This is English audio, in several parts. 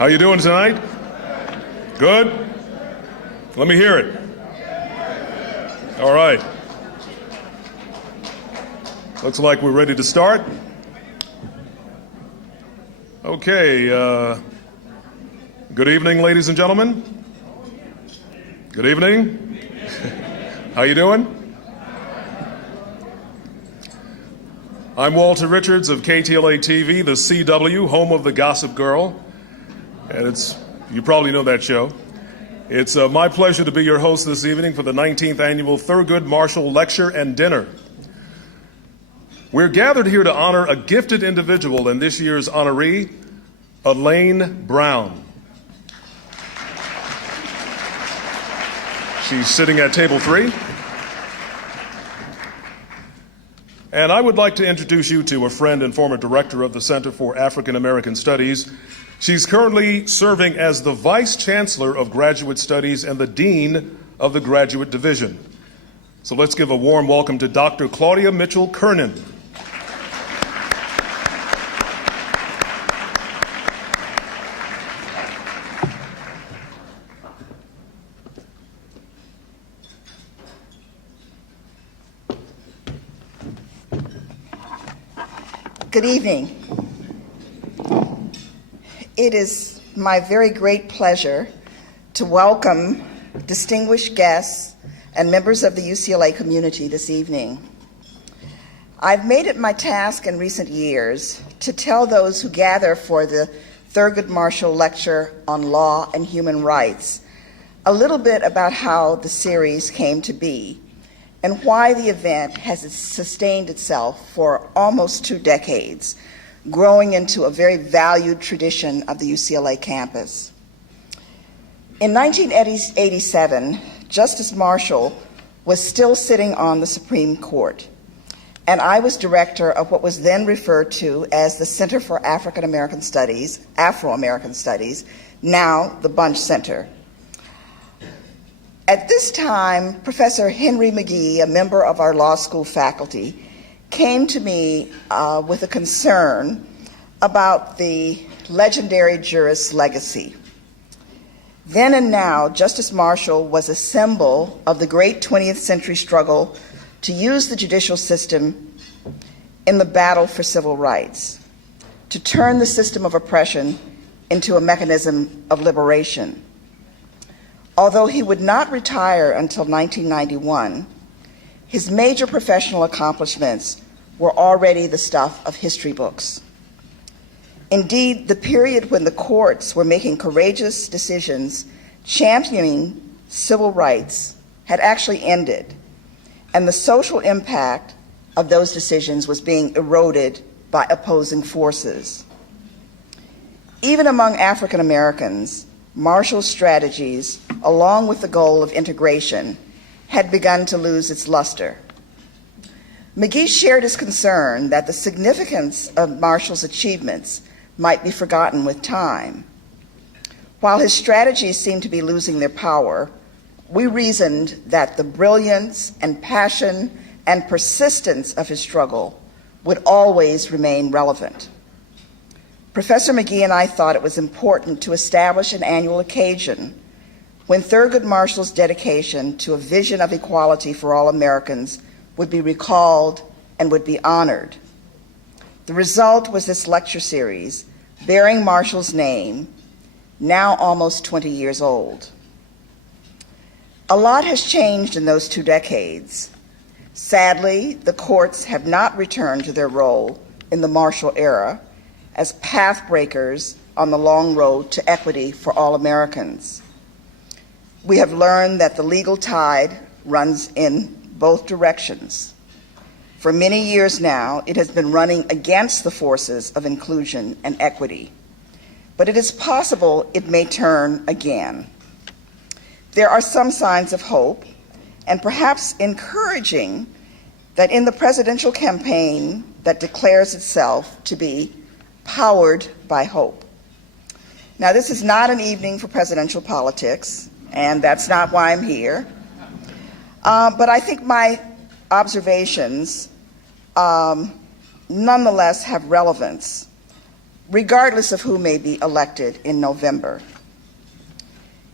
How you doing tonight? Good? Let me hear it. All right. Looks like we're ready to start. Okay. Good evening, ladies and gentlemen. Good evening. How you doing? I'm Walter Richards of KTLA TV, the CW, home of the Gossip Girl. And you probably know that show. It's my pleasure to be your host this evening for the 19th Annual Thurgood Marshall Lecture and Dinner. We're gathered here to honor a gifted individual and this year's honoree, Elaine Brown. She's sitting at table 3. And I would like to introduce you to a friend and former director of the Center for African American Studies. She's currently serving as the Vice Chancellor of Graduate Studies and the Dean of the Graduate Division. So let's give a warm welcome to Dr. Claudia Mitchell-Kernan. Good evening. It is my very great pleasure to welcome distinguished guests and members of the UCLA community this evening. I've made it my task in recent years to tell those who gather for the Thurgood Marshall Lecture on Law and Human Rights a little bit about how the series came to be and why the event has sustained itself for almost 2 decades, growing into a very valued tradition of the UCLA campus. In 1987, Justice Marshall was still sitting on the Supreme Court, and I was director of what was then referred to as the Center for African-American Studies, Afro-American Studies, now the Bunche Center. At this time, Professor Henry McGee, a member of our law school faculty, came to me with a concern about the legendary jurist's legacy. Then and now, Justice Marshall was a symbol of the great 20th century struggle to use the judicial system in the battle for civil rights, to turn the system of oppression into a mechanism of liberation. Although he would not retire until 1991, his major professional accomplishments were already the stuff of history books. Indeed, the period when the courts were making courageous decisions championing civil rights had actually ended, and the social impact of those decisions was being eroded by opposing forces. Even among African Americans, Marshall's strategies, along with the goal of integration, had begun to lose its luster. McGee shared his concern that the significance of Marshall's achievements might be forgotten with time. While his strategies seemed to be losing their power, we reasoned that the brilliance and passion and persistence of his struggle would always remain relevant. Professor McGee and I thought it was important to establish an annual occasion when Thurgood Marshall's dedication to a vision of equality for all Americans would be recalled and would be honored. The result was this lecture series bearing Marshall's name, now almost 20 years old. A lot has changed in those 2 decades. Sadly, the courts have not returned to their role in the Marshall era as path breakers on the long road to equity for all Americans. We have learned that the legal tide runs in both directions. For many years now, it has been running against the forces of inclusion and equity, but it is possible it may turn again. There are some signs of hope, and perhaps encouraging, that in the presidential campaign that declares itself to be powered by hope. Now, this is not an evening for presidential politics, and that's not why I'm here. But I think my observations nonetheless have relevance regardless of who may be elected in November.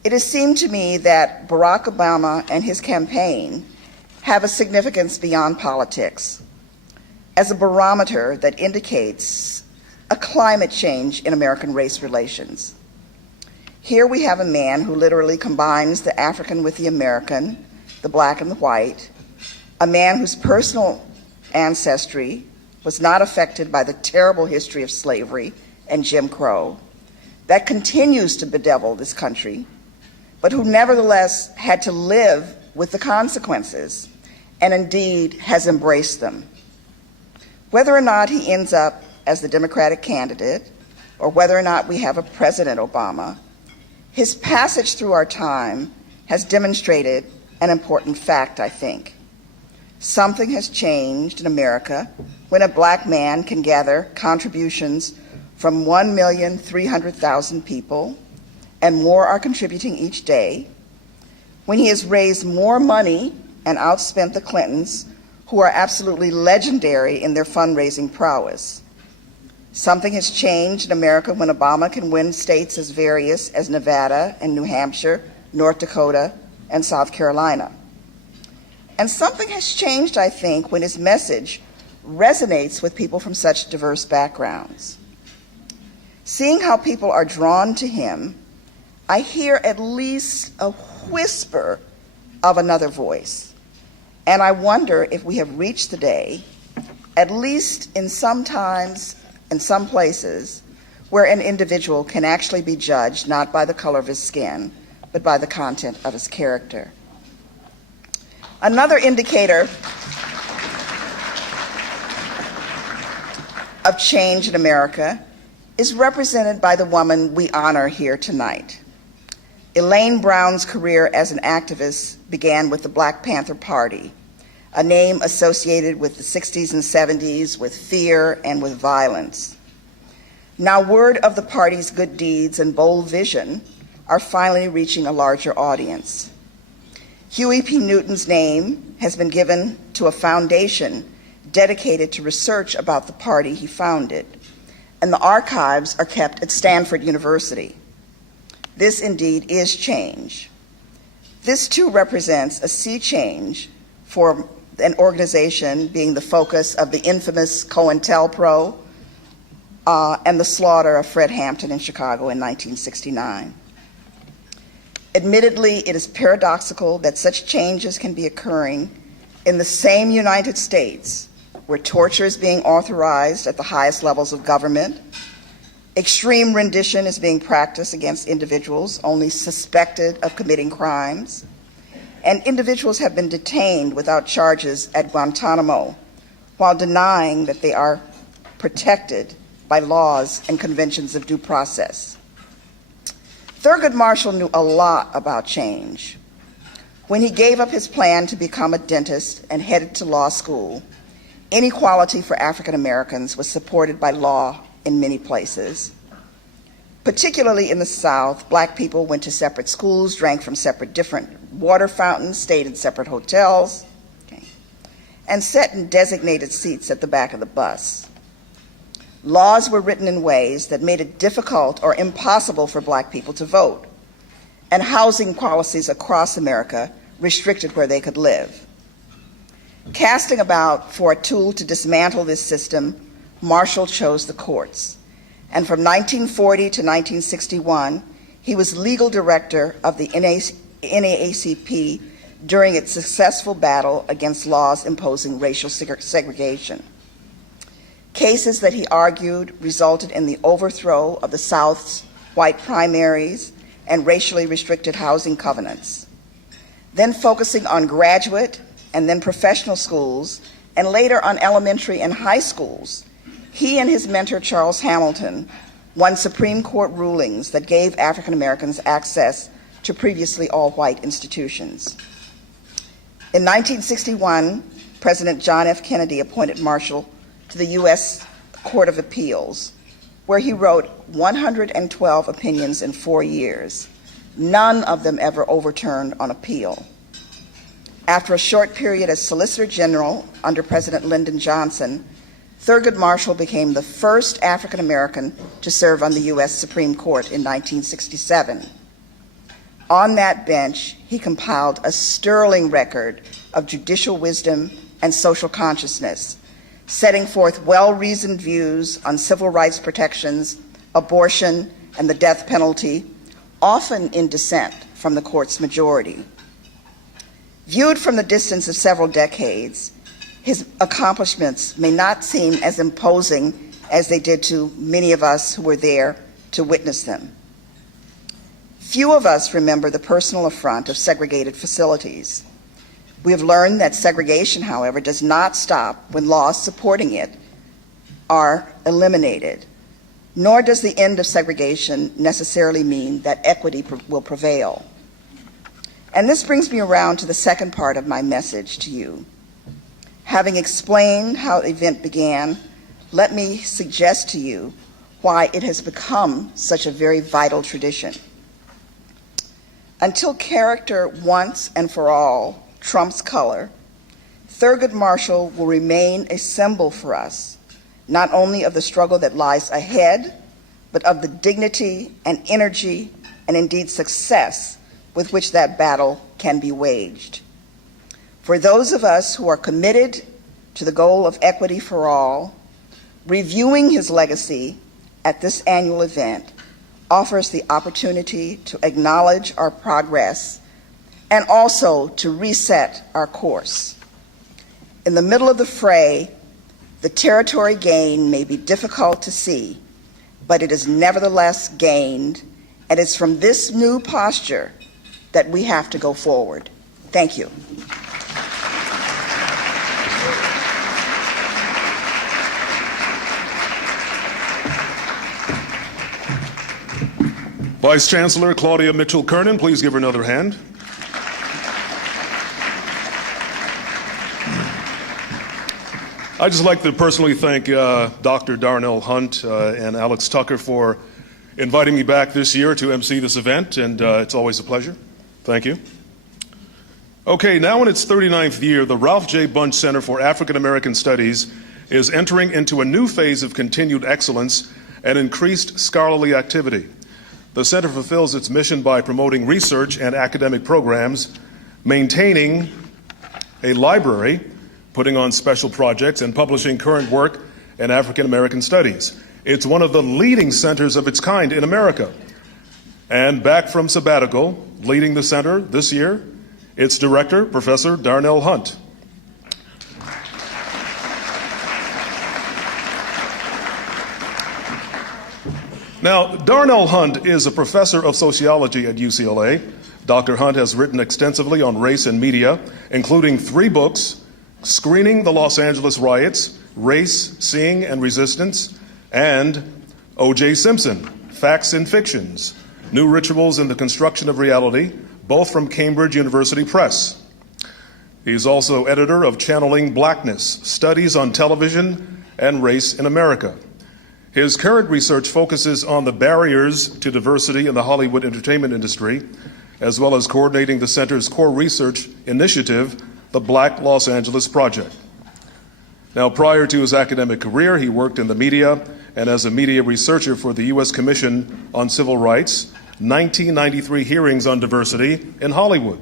It has seemed to me that Barack Obama and his campaign have a significance beyond politics, as a barometer that indicates a climate change in American race relations. Here we have a man who literally combines the African with the American, the black and the white, a man whose personal ancestry was not affected by the terrible history of slavery and Jim Crow that continues to bedevil this country, but who nevertheless had to live with the consequences and indeed has embraced them. Whether or not he ends up as the Democratic candidate, or whether or not we have a President Obama, his passage through our time has demonstrated an important fact, I think. Something has changed in America when a black man can gather contributions from 1,300,000 people, and more are contributing each day, when he has raised more money and outspent the Clintons, who are absolutely legendary in their fundraising prowess. Something has changed in America when Obama can win states as various as Nevada and New Hampshire, North Dakota, and South Carolina. And something has changed, I think, when his message resonates with people from such diverse backgrounds. Seeing how people are drawn to him, I hear at least a whisper of another voice. And I wonder if we have reached the day, at least in some places, where an individual can actually be judged not by the color of his skin, but by the content of his character. Another indicator of change in America is represented by the woman we honor here tonight. Elaine Brown's career as an activist began with the Black Panther Party, a name associated with the 60s and 70s with fear and with violence. Now word of the party's good deeds and bold vision are finally reaching a larger audience. Huey P. Newton's name has been given to a foundation dedicated to research about the party he founded, and the archives are kept at Stanford University. This indeed is change. This too represents a sea change for an organization being the focus of the infamous COINTELPRO and the slaughter of Fred Hampton in Chicago in 1969. Admittedly, it is paradoxical that such changes can be occurring in the same United States where torture is being authorized at the highest levels of government, extreme rendition is being practiced against individuals only suspected of committing crimes, and individuals have been detained without charges at Guantanamo while denying that they are protected by laws and conventions of due process. Thurgood Marshall knew a lot about change. When he gave up his plan to become a dentist and headed to law school, inequality for African Americans was supported by law in many places. Particularly in the South, black people went to separate schools, drank from different water fountains, stayed in separate hotels, and sat in designated seats at the back of the bus. Laws were written in ways that made it difficult or impossible for black people to vote, and housing policies across America restricted where they could live. Casting about for a tool to dismantle this system, Marshall chose the courts. And from 1940 to 1961, he was legal director of the NAACP during its successful battle against laws imposing racial segregation. Cases that he argued resulted in the overthrow of the South's white primaries and racially restricted housing covenants. Then focusing on graduate and then professional schools, and later on elementary and high schools, he and his mentor, Charles Hamilton, won Supreme Court rulings that gave African Americans access to previously all-white institutions. In 1961, President John F. Kennedy appointed Marshall to the U.S. Court of Appeals, where he wrote 112 opinions in 4 years, none of them ever overturned on appeal. After a short period as Solicitor General under President Lyndon Johnson, Thurgood Marshall became the first African American to serve on the U.S. Supreme Court in 1967. On that bench, he compiled a sterling record of judicial wisdom and social consciousness, setting forth well-reasoned views on civil rights protections, abortion, and the death penalty, often in dissent from the court's majority. Viewed from the distance of several decades, his accomplishments may not seem as imposing as they did to many of us who were there to witness them. Few of us remember the personal affront of segregated facilities. We have learned that segregation, however, does not stop when laws supporting it are eliminated, nor does the end of segregation necessarily mean that equity will prevail. And this brings me around to the second part of my message to you. Having explained how the event began, let me suggest to you why it has become such a very vital tradition. Until character once and for all trumps color, Thurgood Marshall will remain a symbol for us, not only of the struggle that lies ahead, but of the dignity and energy and indeed success with which that battle can be waged. For those of us who are committed to the goal of equity for all, reviewing his legacy at this annual event offers the opportunity to acknowledge our progress and also to reset our course. In the middle of the fray, the territory gained may be difficult to see, but it is nevertheless gained, and it's from this new posture that we have to go forward. Thank you. Vice Chancellor Claudia Mitchell-Kernan, please give her another hand. I'd just like to personally thank Dr. Darnell Hunt and Alex Tucker for inviting me back this year to MC this event, and it's always a pleasure. Thank you. Okay, now in its 39th year, the Ralph J. Bunche Center for African American Studies is entering into a new phase of continued excellence and increased scholarly activity. The center fulfills its mission by promoting research and academic programs, maintaining a library, putting on special projects, and publishing current work in African American studies. It's one of the leading centers of its kind in America. And back from sabbatical, leading the center this year, its director, Professor Darnell Hunt. Now, Darnell Hunt is a professor of sociology at UCLA. Dr. Hunt has written extensively on race and media, including 3 books, Screening the Los Angeles Riots, Race, Seeing, and Resistance, and O.J. Simpson, Facts and Fictions, New Rituals in the Construction of Reality, both from Cambridge University Press. He's also editor of Channeling Blackness, Studies on Television and Race in America. His current research focuses on the barriers to diversity in the Hollywood entertainment industry, as well as coordinating the center's core research initiative, the Black Los Angeles Project. Now, prior to his academic career, he worked in the media and as a media researcher for the U.S. Commission on Civil Rights, 1993 hearings on diversity in Hollywood.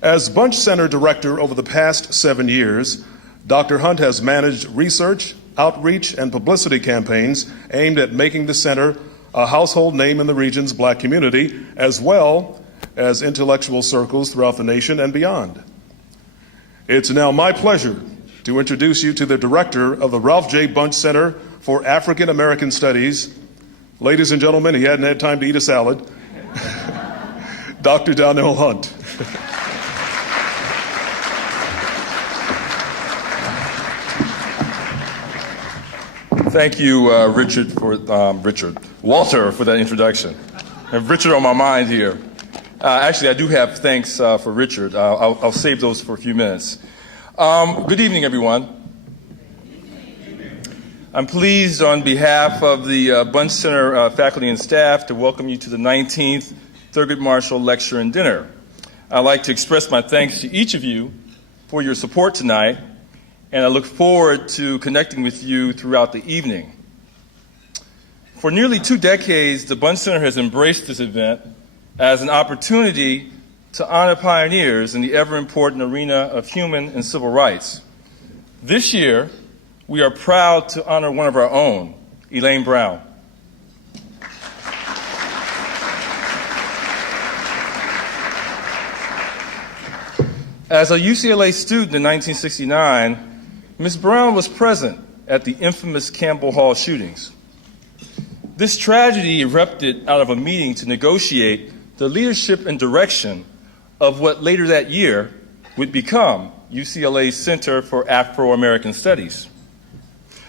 As Bunche Center director over the past 7 years, Dr. Hunt has managed research, outreach, and publicity campaigns aimed at making the center a household name in the region's Black community, as well as intellectual circles throughout the nation and beyond. It's now my pleasure to introduce you to the director of the Ralph J. Bunche Center for African American Studies. Ladies and gentlemen, he hadn't had time to eat a salad. Dr. Darnell Hunt. Thank you, Walter, for that introduction. I have Richard on my mind here. Actually, I do have thanks for Richard. I'll save those for a few minutes. Good evening, everyone. I'm pleased on behalf of the Bunche Center faculty and staff to welcome you to the 19th Thurgood Marshall Lecture and Dinner. I'd like to express my thanks to each of you for your support tonight and I look forward to connecting with you throughout the evening. For nearly 2 decades, the Bunche Center has embraced this event as an opportunity to honor pioneers in the ever-important arena of human and civil rights. This year, we are proud to honor one of our own, Elaine Brown. As a UCLA student in 1969, Ms. Brown was present at the infamous Campbell Hall shootings. This tragedy erupted out of a meeting to negotiate the leadership and direction of what later that year would become UCLA's Center for Afro-American Studies.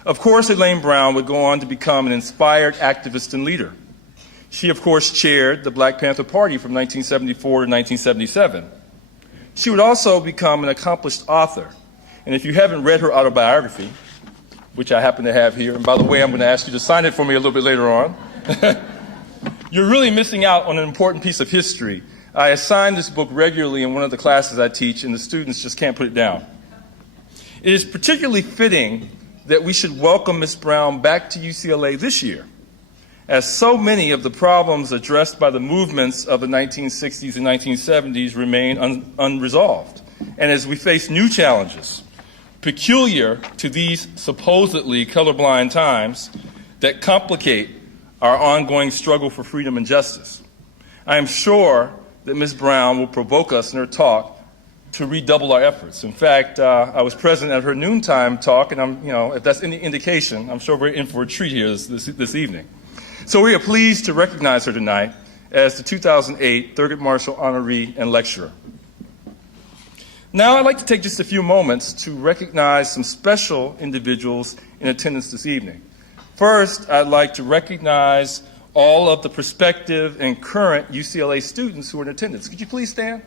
Of course, Elaine Brown would go on to become an inspired activist and leader. She, of course, chaired the Black Panther Party from 1974 to 1977. She would also become an accomplished author. And if you haven't read her autobiography, which I happen to have here, and by the way, I'm going to ask you to sign it for me a little bit later on, you're really missing out on an important piece of history. I assign this book regularly in one of the classes I teach, and the students just can't put it down. It is particularly fitting that we should welcome Ms. Brown back to UCLA this year, as so many of the problems addressed by the movements of the 1960s and 1970s remain unresolved, and as we face new challenges peculiar to these supposedly colorblind times that complicate our ongoing struggle for freedom and justice. I am sure that Ms. Brown will provoke us in her talk to redouble our efforts. In fact, I was present at her noontime talk, and if that's any indication, I'm sure we're in for a treat here this evening. So we are pleased to recognize her tonight as the 2008 Thurgood Marshall honoree and lecturer. Now I'd like to take just a few moments to recognize some special individuals in attendance this evening. First, I'd like to recognize all of the prospective and current UCLA students who are in attendance. Could you please stand?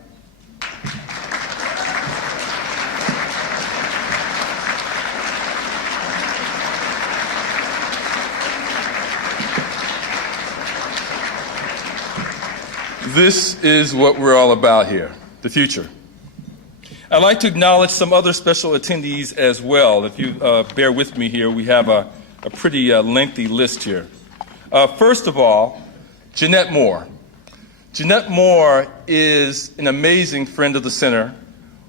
This is what we're all about here, the future. I'd like to acknowledge some other special attendees as well. If you bear with me here, we have a pretty lengthy list here. First of all, Jeanette Moore. Jeanette Moore is an amazing friend of the Center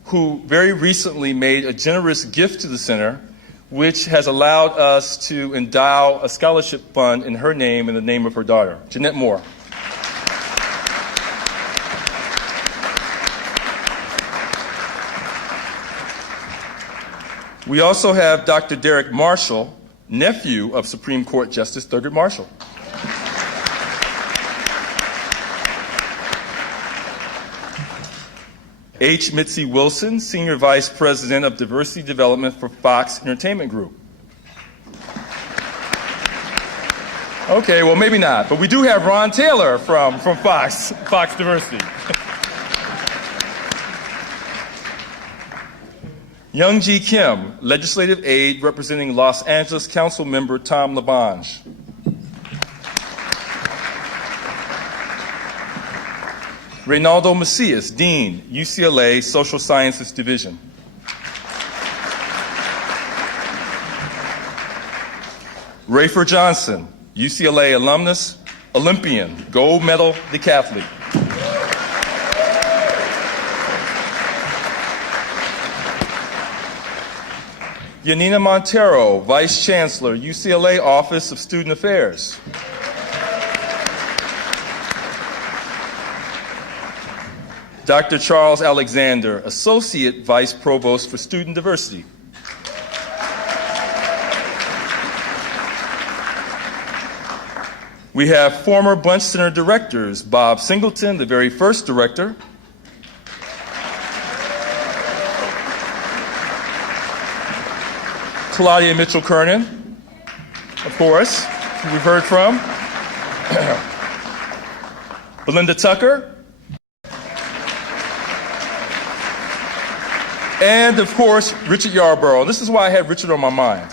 who very recently made a generous gift to the Center, which has allowed us to endow a scholarship fund in her name and the name of her daughter. Jeanette Moore. We also have Dr. Derek Marshall, nephew of Supreme Court Justice Thurgood Marshall. H. Mitzi Wilson, Senior Vice President of Diversity Development for Fox Entertainment Group. Okay, well, maybe not, but we do have Ron Taylor from Fox Diversity. Young G. Kim, Legislative Aide representing Los Angeles Council Member Tom LaBonge. Reynaldo Macias, Dean, UCLA Social Sciences Division. Rafer Johnson, UCLA alumnus, Olympian, gold medal decathlete. Yanina Montero, Vice Chancellor, UCLA Office of Student Affairs. Dr. Charles Alexander, Associate Vice Provost for Student Diversity. We have former Bunche Center directors, Bob Singleton, the very first director, Claudia Mitchell-Kernan, of course, who we've heard from, Belinda Tucker, and of course, Richard Yarborough. This is why I had Richard on my mind.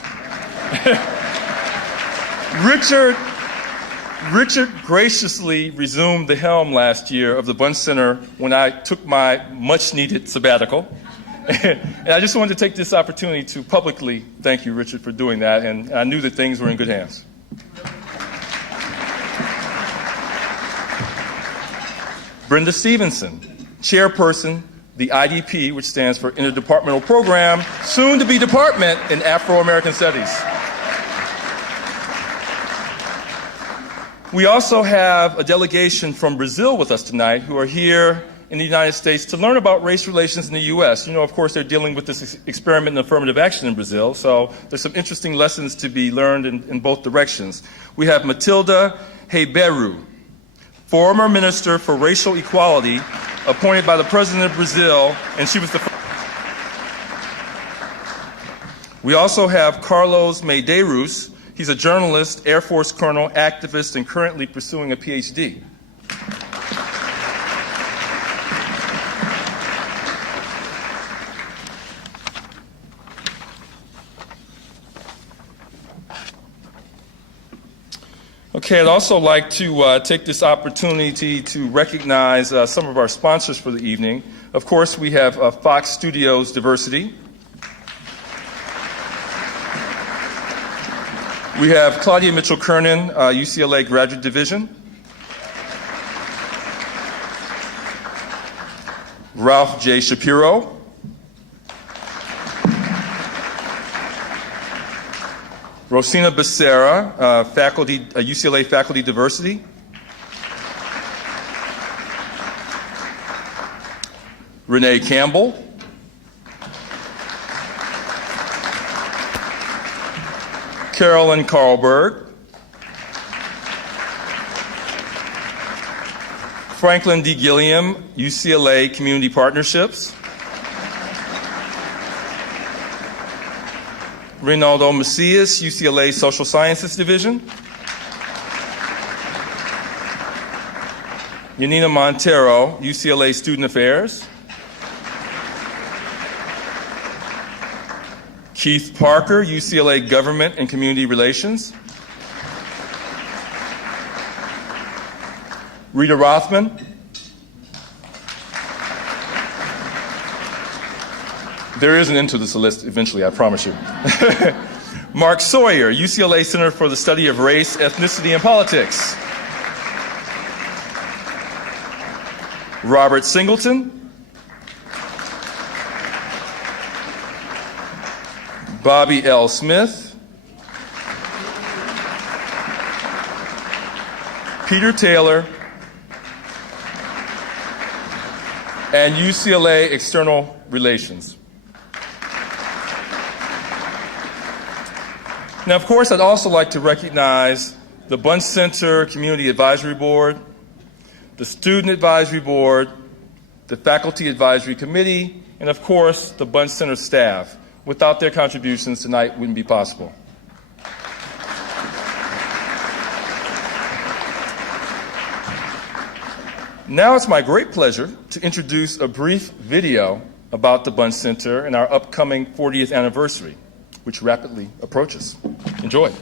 Richard graciously resumed the helm last year of the Bunche Center when I took my much-needed sabbatical. And I just wanted to take this opportunity to publicly thank you, Richard, for doing that, and I knew that things were in good hands. Brenda Stevenson, chairperson, the IDP, which stands for Interdepartmental Program, soon to be Department in Afro-American Studies. We also have a delegation from Brazil with us tonight who are here in the United States to learn about race relations in the U.S. You know, of course, they're dealing with this experiment in affirmative action in Brazil, so there's some interesting lessons to be learned in both directions. We have Matilda Ribeiro, former Minister for Racial Equality, appointed by the President of Brazil, and she was the first. We also have Carlos Medeiros. He's a journalist, Air Force colonel, activist, and currently pursuing a PhD. Okay, I'd also like to take this opportunity to recognize some of our sponsors for the evening. Of course, we have Fox Studios Diversity. We have Claudia Mitchell-Kernan, UCLA Graduate Division. Ralph J. Shapiro. Rosina Becerra, UCLA Faculty Diversity. Renee Campbell. Carolyn Carlberg. Franklin D. Gilliam, UCLA Community Partnerships. Reynaldo Macias, UCLA Social Sciences Division. Yanina Montero, UCLA Student Affairs. Keith Parker, UCLA Government and Community Relations. Rita Rothman. There is an end to this list eventually, I promise you. Mark Sawyer, UCLA Center for the Study of Race, Ethnicity, and Politics. Robert Singleton. Bobby L. Smith. Peter Taylor. And UCLA External Relations. Now, of course, I'd also like to recognize the Bunche Center Community Advisory Board, the Student Advisory Board, the Faculty Advisory Committee, and of course, the Bunche Center staff. Without their contributions, tonight wouldn't be possible. Now it's my great pleasure to introduce a brief video about the Bunche Center and our upcoming 40th anniversary, which rapidly approaches. Enjoy.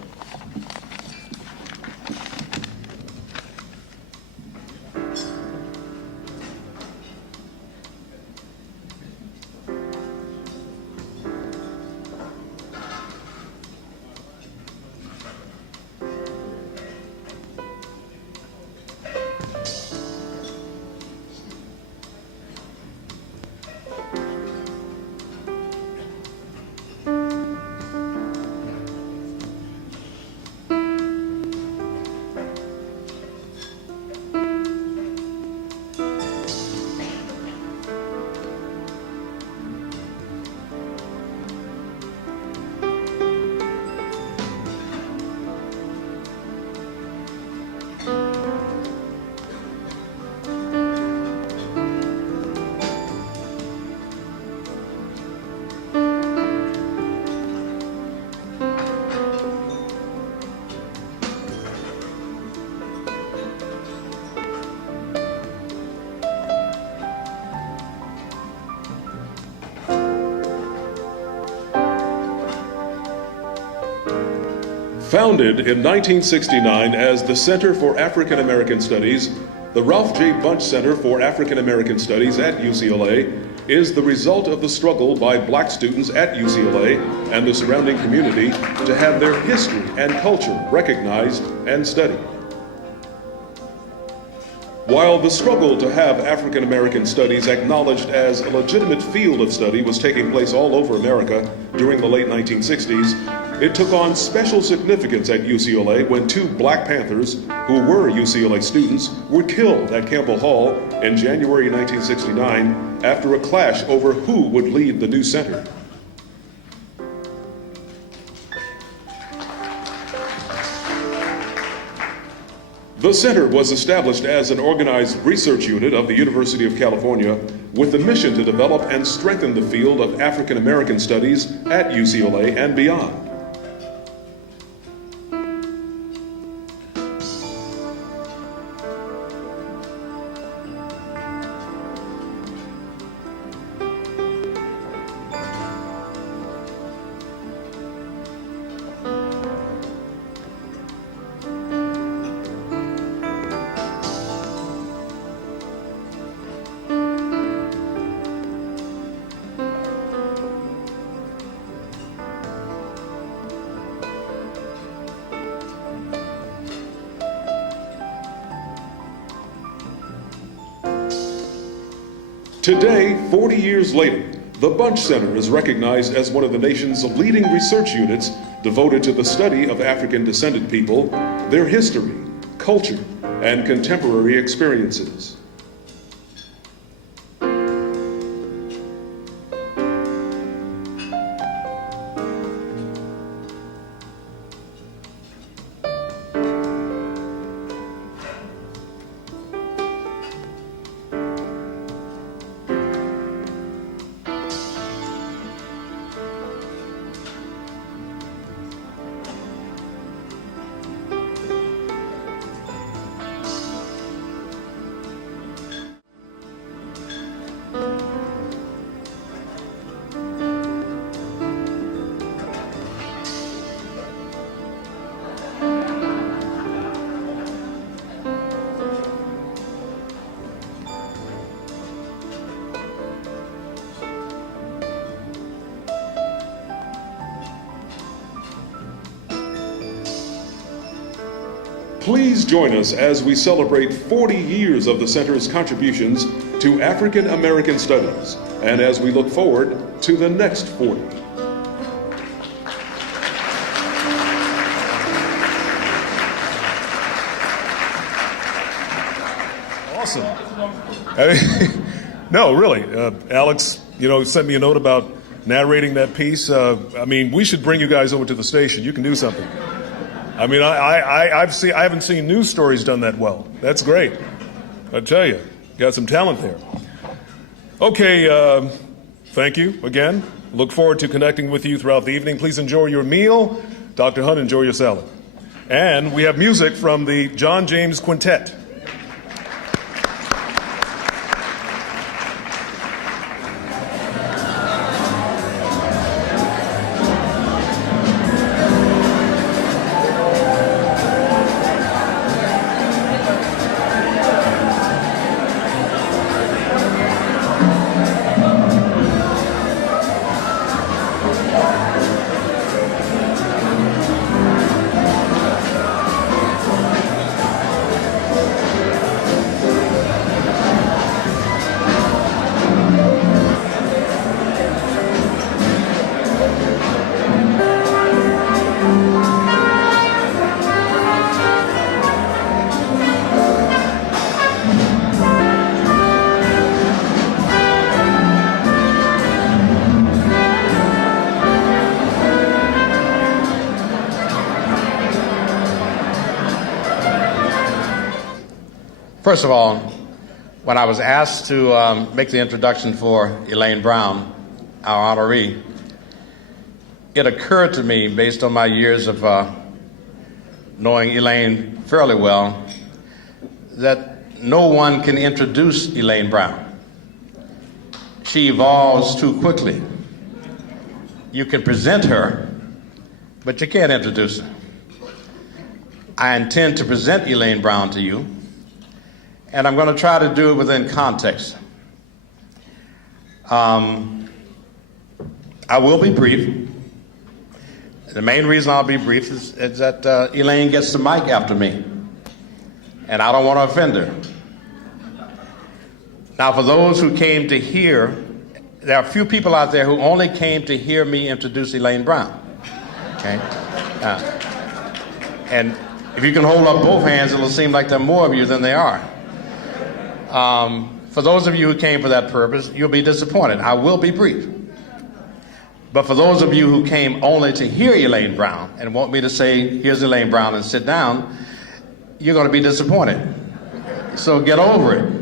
Founded in 1969 as the Center for African American Studies, the Ralph J. Bunche Center for African American Studies at UCLA is the result of the struggle by black students at UCLA and the surrounding community to have their history and culture recognized and studied. While the struggle to have African American studies acknowledged as a legitimate field of study was taking place all over America during the late 1960s, it took on special significance at UCLA when two Black Panthers, who were UCLA students, were killed at Campbell Hall in January 1969 after a clash over who would lead the new center. The center was established as an organized research unit of the University of California with the mission to develop and strengthen the field of African American studies at UCLA and beyond. Today, 40 years later, the Bunche Center is recognized as one of the nation's leading research units devoted to the study of African-descended people, their history, culture, and contemporary experiences. Please join us as we celebrate 40 years of the Center's contributions to African American studies, and as we look forward to the next 40. Awesome. No, really. Alex, sent me a note about narrating that piece. We should bring you guys over to the station. You can do something. I haven't seen news stories done that well. That's great. I tell you, got some talent there. Okay, thank you again. Look forward to connecting with you throughout the evening. Please enjoy your meal. Dr. Hunt, enjoy your salad. And we have music from the John James Quintet. First of all, when I was asked to make the introduction for Elaine Brown, our honoree, it occurred to me, based on my years of knowing Elaine fairly well, that no one can introduce Elaine Brown. She evolves too quickly. You can present her, but you can't introduce her. I intend to present Elaine Brown to you, and I'm going to try to do it within context. I will be brief. The main reason I'll be brief is that Elaine gets the mic after me, and I don't want to offend her. Now, for those who came to hear, there are a few people out there who only came to hear me introduce Elaine Brown. Okay? And if you can hold up both hands, it'll seem like there are more of you than there are. For those of you who came for that purpose, you'll be disappointed. I will be brief. But for those of you who came only to hear Elaine Brown and want me to say, here's Elaine Brown and sit down, you're going to be disappointed. So get over it.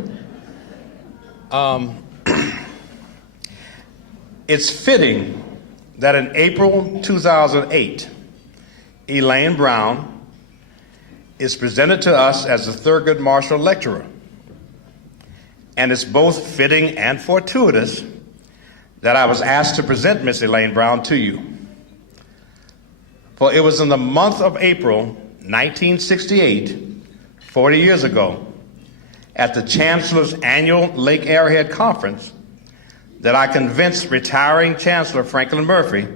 It's fitting that in April 2008, Elaine Brown is presented to us as the Thurgood Marshall Lecturer. And it's both fitting and fortuitous that I was asked to present Miss Elaine Brown to you. For it was in the month of April 1968, 40 years ago, at the Chancellor's annual Lake Arrowhead Conference, that I convinced retiring Chancellor Franklin Murphy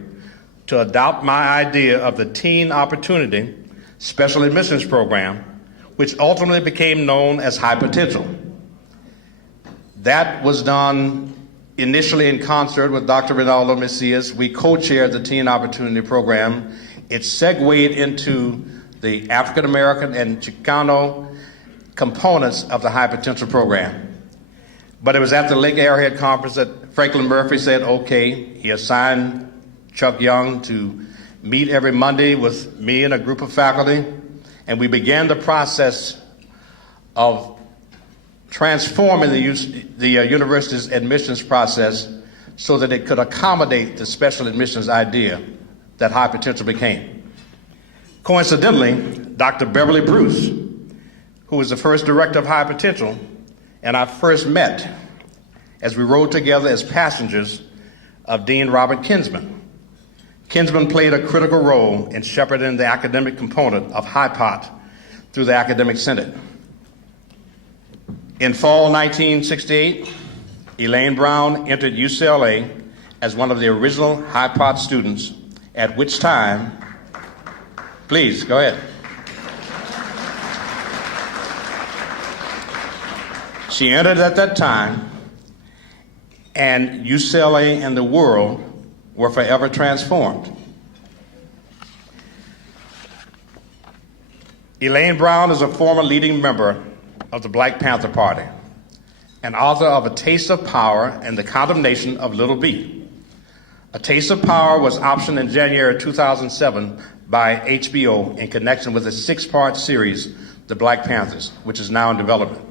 to adopt my idea of the Teen Opportunity Special Admissions Program, which ultimately became known as High Potential. That was done initially in concert with Dr. Rinaldo Macias. We co-chaired the Teen Opportunity Program. It segued into the African American and Chicano components of the High Potential Program. But it was at the Lake Arrowhead Conference that Franklin Murphy said, okay, he assigned Chuck Young to meet every Monday with me and a group of faculty, and we began the process of transforming the university's admissions process so that it could accommodate the special admissions idea that High Potential became. Coincidentally, Dr. Beverly Bruce, who was the first director of High Potential, and I first met as we rode together as passengers of Dean Robert Kinsman. Kinsman played a critical role in shepherding the academic component of High Pot through the Academic Senate. In fall 1968, Elaine Brown entered UCLA as one of the original High Pot students, at which time, please, go ahead. She entered at that time, and UCLA and the world were forever transformed. Elaine Brown is a former leading member of the Black Panther Party, and author of A Taste of Power and the Condemnation of Little B. A Taste of Power was optioned in January 2007 by HBO in connection with a 6-part series, The Black Panthers, which is now in development.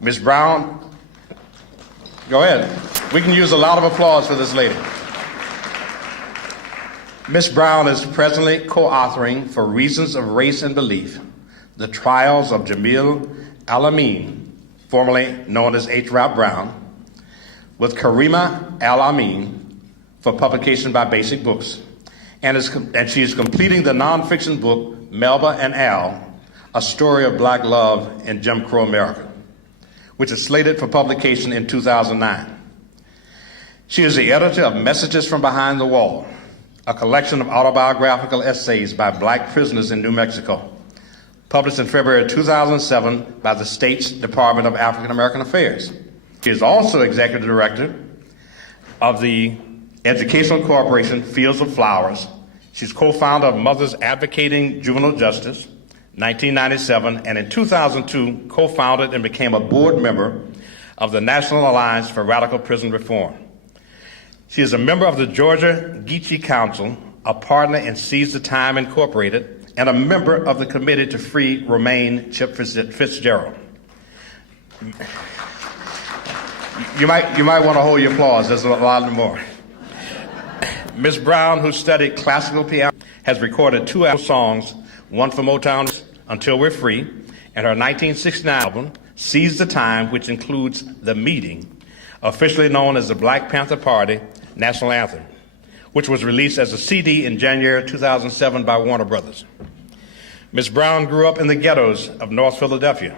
Ms. Brown, go ahead. We can use a lot of applause for this lady. Ms. Brown is presently co-authoring For Reasons of Race and Belief, The Trials of Jamil Al-Amin, formerly known as H. Rap Brown, with Karima Al-Amin for publication by Basic Books. And she is completing the nonfiction book, Melba and Al, A Story of Black Love in Jim Crow America, which is slated for publication in 2009. She is the editor of Messages from Behind the Wall, a collection of autobiographical essays by Black prisoners in New Mexico, published in February 2007 by the state's Department of African American Affairs. She is also executive director of the educational corporation Fields of Flowers. She's co-founder of Mothers Advocating Juvenile Justice, 1997, and in 2002 co-founded and became a board member of the National Alliance for Radical Prison Reform. She is a member of the Georgia Geechee Council, a partner in Seize the Time Incorporated, and a member of the Committee to Free Romaine Chip Fitzgerald. You might want to hold your applause. There's a lot more. Ms. Brown, who studied classical piano, has recorded 2 album songs, one for Motown, Until We're Free, and her 1969 album, Seize the Time, which includes The Meeting, officially known as the Black Panther Party National Anthem, which was released as a CD in January 2007 by Warner Brothers. Ms. Brown grew up in the ghettos of North Philadelphia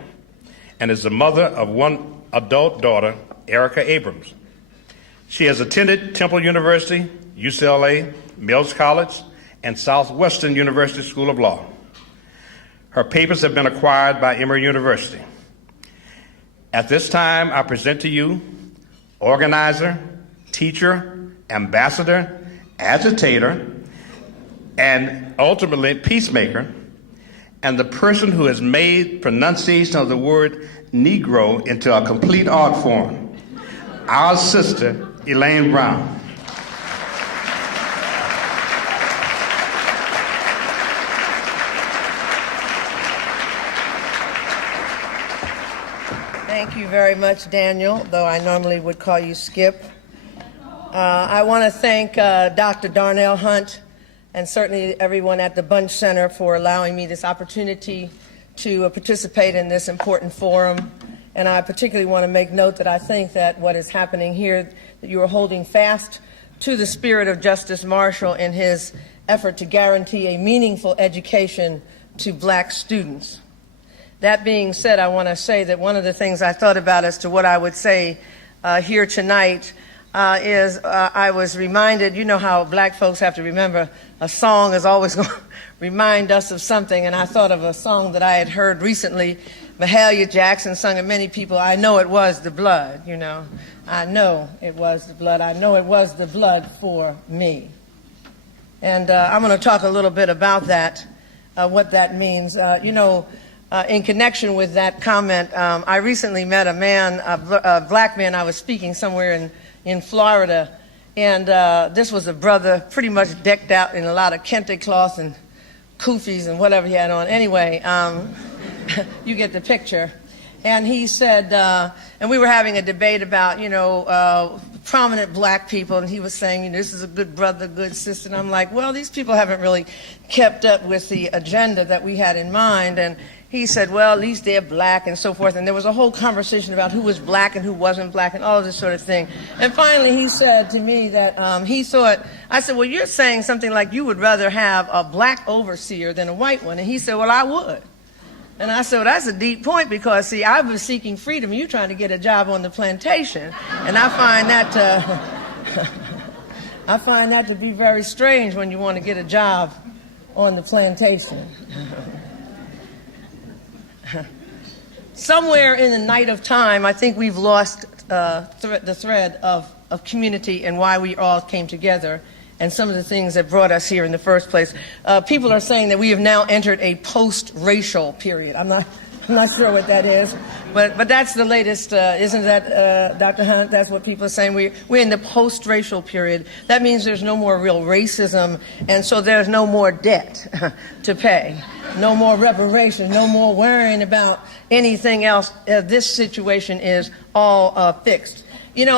and is the mother of one adult daughter, Erica Abrams. She has attended Temple University, UCLA, Mills College, and Southwestern University School of Law. Her papers have been acquired by Emory University. At this time, I present to you organizer, teacher, ambassador, agitator, and ultimately peacemaker, and the person who has made pronunciation of the word Negro into a complete art form, our sister, Elaine Brown. Thank you very much, Daniel, though I normally would call you Skip. I want to thank Dr. Darnell Hunt and certainly everyone at the Bunche Center for allowing me this opportunity to participate in this important forum. And I particularly want to make note that I think that what is happening here, that you are holding fast to the spirit of Justice Marshall in his effort to guarantee a meaningful education to black students. That being said, I want to say that one of the things I thought about as to what I would say here tonight is I was reminded, you know how black folks have to remember a song is always going to remind us of something, and I thought of a song that I had heard recently. Mahalia Jackson sung it, many people, I know it was the blood, you know. I know it was the blood. I know it was the blood for me. And I'm going to talk a little bit about that, what that means. In connection with that comment, I recently met a man, a black man. I was speaking somewhere in Florida, and this was a brother pretty much decked out in a lot of kente cloth and kufis and whatever he had on. Anyway, you get the picture. And he said, and we were having a debate about, prominent black people, and he was saying, this is a good brother, good sister. And I'm like, well, these people haven't really kept up with the agenda that we had in mind. And he said, well, at least they're black and so forth. And there was a whole conversation about who was black and who wasn't black and all of this sort of thing. And finally, he said to me that he thought, I said, well, you're saying something like you would rather have a black overseer than a white one. And he said, well, I would. And I said, well, that's a deep point because, see, I was seeking freedom. You're trying to get a job on the plantation. And I find that to be very strange when you want to get a job on the plantation. Somewhere in the night of time, I think we've lost the thread of community and why we all came together and some of the things that brought us here in the first place. People are saying that we have now entered a post-racial period. I'm not sure what that is, but that's the latest, isn't that, Dr. Hunt? That's what people are saying. We're in the post-racial period. That means there's no more real racism, and so there's no more debt to pay, no more reparations, no more worrying about anything else. This situation is all fixed. And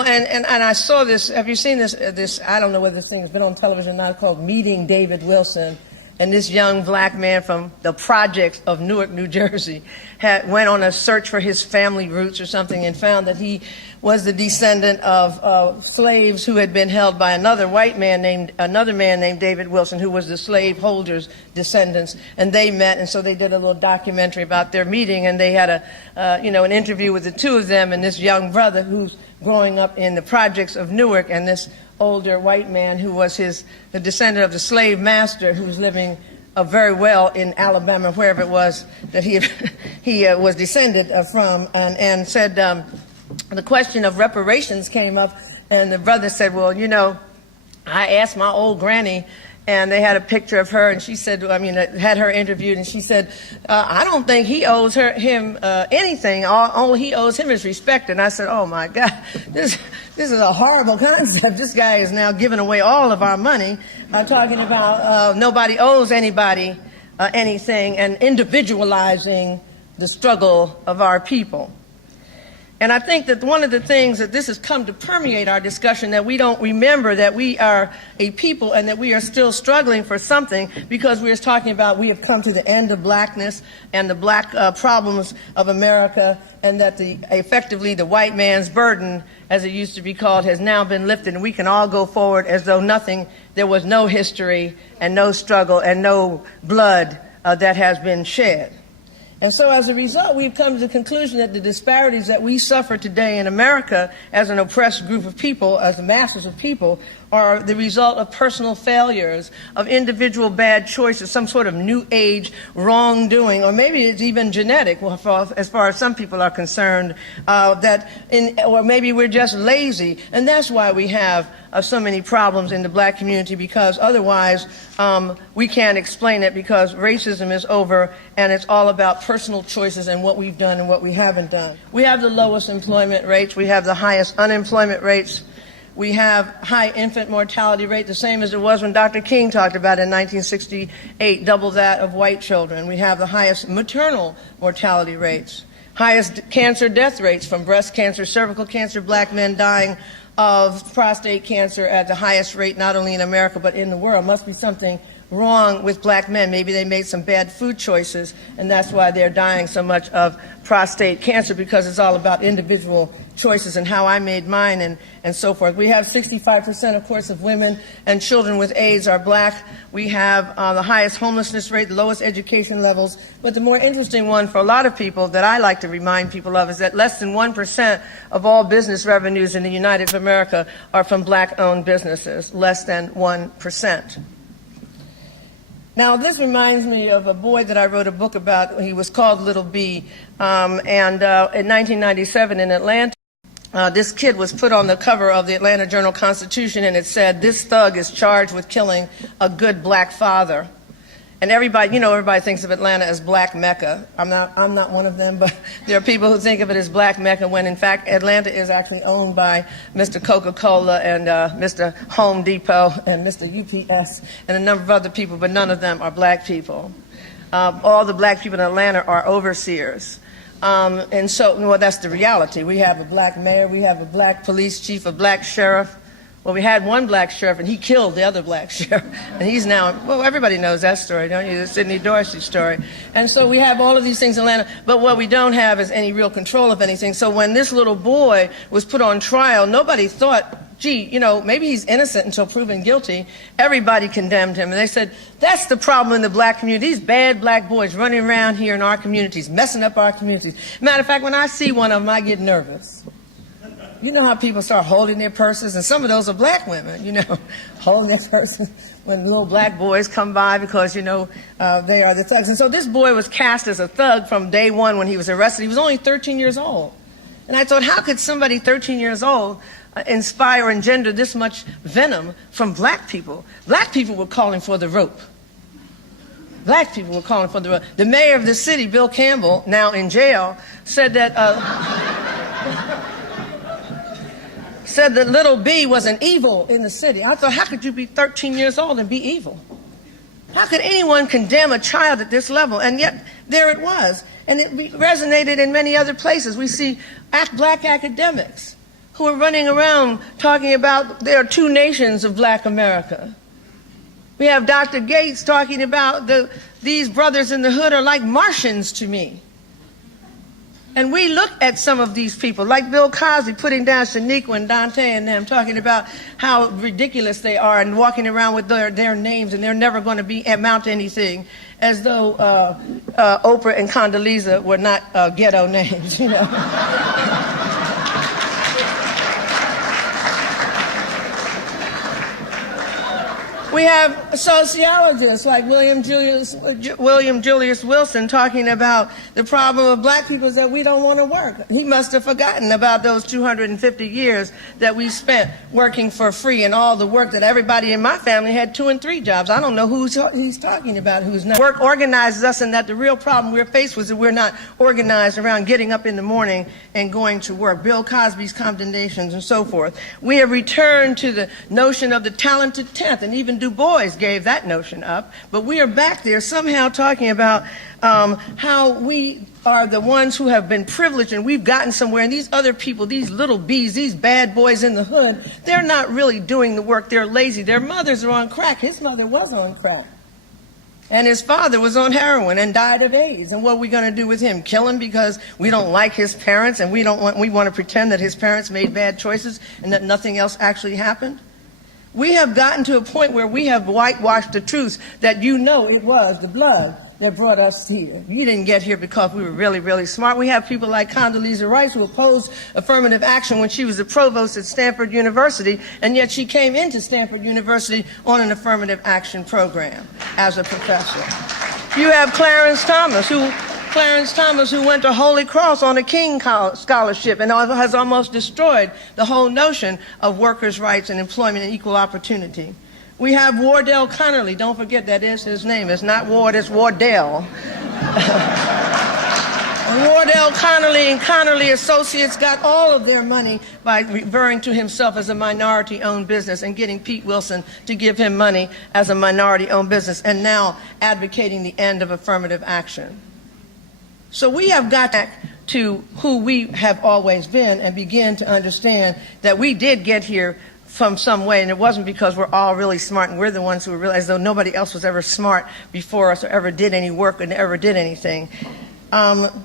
I saw this. Have you seen this? I don't know whether this thing has been on television or not, called Meeting David Wilson. And this young black man from the projects of Newark, New Jersey, went on a search for his family roots or something and found that he was the descendant of slaves who had been held by another man named David Wilson, who was the slaveholders' descendants. And they met, and so they did a little documentary about their meeting, and they had an interview with the two of them and this young brother who's growing up in the projects of Newark, and this older white man who was the descendant of the slave master who was living very well in Alabama, wherever it was that he was descended from, and said the question of reparations came up, and the brother said, well, I asked my old granny, and they had a picture of her, and she said, had her interviewed, and she said, I don't think he owes him anything. All he owes him is respect. And I said, oh my God, this is a horrible concept. This guy is now giving away all of our money, talking about nobody owes anybody anything, and individualizing the struggle of our people. And I think that one of the things that this has come to permeate our discussion, that we don't remember that we are a people and that we are still struggling for something, because we are talking about we have come to the end of blackness and the black problems of America, and that effectively the white man's burden, as it used to be called, has now been lifted, and we can all go forward as though there was no history and no struggle and no blood that has been shed. And so as a result, we've come to the conclusion that the disparities that we suffer today in America as an oppressed group of people, as the masses of people, are the result of personal failures, of individual bad choices, some sort of new age wrongdoing, or maybe it's even genetic, as far as some people are concerned, or maybe we're just lazy. And that's why we have so many problems in the black community, because otherwise we can't explain it, because racism is over and it's all about personal choices and what we've done and what we haven't done. We have the lowest employment rates. We have the highest unemployment rates. We have high infant mortality rate, the same as it was when Dr. King talked about in 1968, double that of white children. We have the highest maternal mortality rates, highest cancer death rates from breast cancer, cervical cancer, black men dying of prostate cancer at the highest rate, not only in America but in the world. Must be something wrong with black men. Maybe they made some bad food choices, and that's why they're dying so much of prostate cancer, because it's all about individual choices and how I made mine and so forth. We have 65%, of course, of women and children with AIDS are black. We have the highest homelessness rate, the lowest education levels. But the more interesting one for a lot of people that I like to remind people of is that less than 1% of all business revenues in the United States of America are from black-owned businesses, less than 1%. Now, this reminds me of a boy that I wrote a book about. He was called Little B. In 1997 in Atlanta, this kid was put on the cover of the Atlanta Journal-Constitution, and it said, "This thug is charged with killing a good black father." And everybody, everybody thinks of Atlanta as Black Mecca. I'm not one of them, but there are people who think of it as Black Mecca, when in fact Atlanta is actually owned by Mr. Coca-Cola and Mr. Home Depot and Mr. UPS and a number of other people, but none of them are black people. All the black people in Atlanta are overseers. And so, well, that's the reality. We have a black mayor, we have a black police chief, a black sheriff. Well, we had one black sheriff, and he killed the other black sheriff. And he's now, well, everybody knows that story, don't you? The Sidney Dorsey story. And so we have all of these things in Atlanta, but what we don't have is any real control of anything. So when this little boy was put on trial, nobody thought, gee, maybe he's innocent until proven guilty. Everybody condemned him. And they said, that's the problem in the black community. These bad black boys running around here in our communities, messing up our communities. Matter of fact, when I see one of them, I get nervous. You know how people start holding their purses, and some of those are black women, holding their purses when little black boys come by because, they are the thugs. And so this boy was cast as a thug from day one when he was arrested. He was only 13 years old. And I thought, how could somebody 13 years old inspire or engender this much venom from black people? Black people were calling for the rope. Black people were calling for the rope. The mayor of the city, Bill Campbell, now in jail, said that little B was an evil in the city. I thought, how could you be 13 years old and be evil? How could anyone condemn a child at this level? And yet, there it was. And it resonated in many other places. We see black academics who are running around talking about there are two nations of black America. We have Dr. Gates talking about these brothers in the hood are like Martians to me. And we look at some of these people, like Bill Cosby putting down Shaniqua and Dante and them, talking about how ridiculous they are and walking around with their names, and they're never going to amount to anything, as though Oprah and Condoleezza were not ghetto names, We have sociologists like William Julius Wilson talking about the problem of black people is that we don't want to work. He must have forgotten about those 250 years that we spent working for free and all the work that everybody in my family had 2 and 3 jobs. I don't know who he's talking about, who's not. Work organizes us, and that the real problem we're faced with is that we're not organized around getting up in the morning and going to work. Bill Cosby's condemnations and so forth. We have returned to the notion of the talented 10th, and even Du Bois gave that notion up, but we are back there somehow talking about how we are the ones who have been privileged and we've gotten somewhere, and these other people, these little B's, these bad boys in the hood, they're not really doing the work. They're lazy. Their mothers are on crack. His mother was on crack. And his father was on heroin and died of AIDS. And what are we going to do with him? Kill him because we don't like his parents and we want to pretend that his parents made bad choices and that nothing else actually happened? We have gotten to a point where we have whitewashed the truth that it was the blood that brought us here. You didn't get here because we were really, really smart. We have people like Condoleezza Rice who opposed affirmative action when she was the provost at Stanford University, and yet she came into Stanford University on an affirmative action program as a professor. You have Clarence Thomas, who went to Holy Cross on a King Scholarship and has almost destroyed the whole notion of workers' rights and employment and equal opportunity. We have Wardell Connerly. Don't forget that is his name. It's not Ward, it's Wardell. Wardell Connerly and Connerly Associates got all of their money by referring to himself as a minority-owned business and getting Pete Wilson to give him money as a minority-owned business, and now advocating the end of affirmative action. So we have got back to who we have always been and begin to understand that we did get here from some way, and it wasn't because we're all really smart and we're the ones who realize, though nobody else was ever smart before us or ever did any work and ever did anything.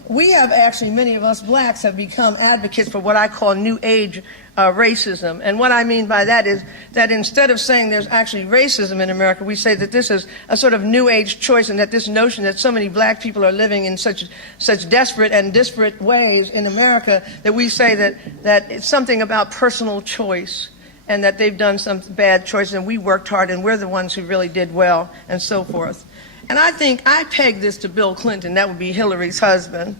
We have actually, many of us blacks have become advocates for what I call new age racism. And what I mean by that is that instead of saying there's actually racism in America, we say that this is a sort of new age choice, and that this notion that so many black people are living in such desperate and disparate ways in America, that we say that it's something about personal choice, and that they've done some bad choices and we worked hard and we're the ones who really did well, and so forth. And I think I peg this to Bill Clinton. That would be Hillary's husband.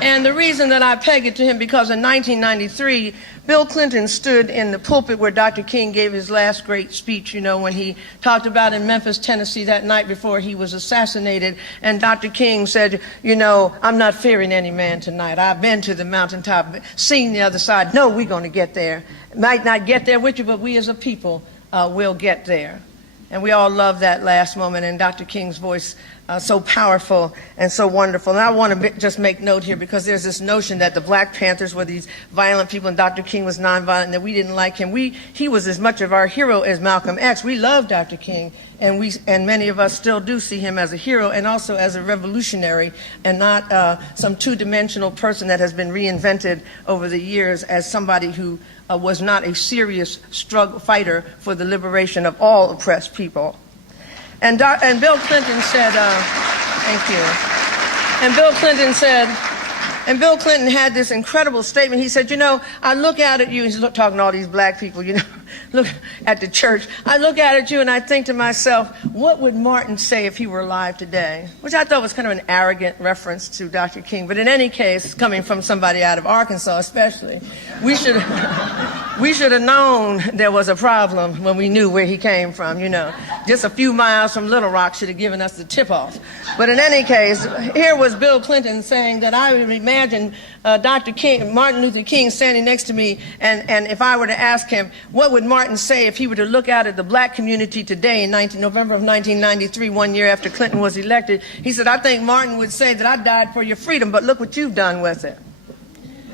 And the reason that I peg it to him, because in 1993, Bill Clinton stood in the pulpit where Dr. King gave his last great speech, when he talked about in Memphis, Tennessee that night before he was assassinated. And Dr. King said, I'm not fearing any man tonight. I've been to the mountaintop, seen the other side. No, we're going to get there. Might not get there with you, but we as a people will get there. And we all love that last moment, and Dr. King's voice so powerful and so wonderful. And I want to just make note here, because there's this notion that the Black Panthers were these violent people and Dr. King was nonviolent, and that we didn't like him. He was as much of our hero as Malcolm X. We love Dr. King, and many of us still do see him as a hero and also as a revolutionary, and not some two-dimensional person that has been reinvented over the years as somebody who was not a serious struggle fighter for the liberation of all oppressed people. And Bill Clinton said, thank you. And Bill Clinton had this incredible statement. He said, I look out at you, he's talking to all these black people, look at the church. I look out at you and I think to myself, what would Martin say if he were alive today? Which I thought was kind of an arrogant reference to Dr. King. But in any case, coming from somebody out of Arkansas especially, we should have known there was a problem when we knew where he came from, Just a few miles from Little Rock should have given us the tip-off. But in any case, here was Bill Clinton saying that I would imagine Dr. King, Martin Luther King, standing next to me, and if I were to ask him, what would Martin say if he were to look out at the black community today in November of 1993, 1 year after Clinton was elected? He said, I think Martin would say that I died for your freedom, but look what you've done with it.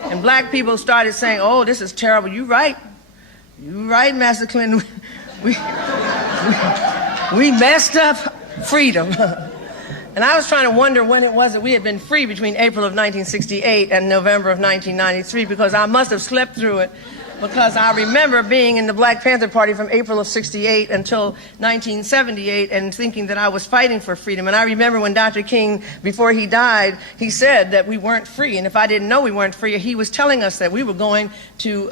And black people started saying, oh, this is terrible. You're right, Master Clinton. We messed up freedom. And I was trying to wonder when it was that we had been free between April of 1968 and November of 1993, because I must have slept through it, because I remember being in the Black Panther Party from April of 68 until 1978 and thinking that I was fighting for freedom. And I remember when Dr. King, before he died, he said that we weren't free. And if I didn't know we weren't free, he was telling us that we were going to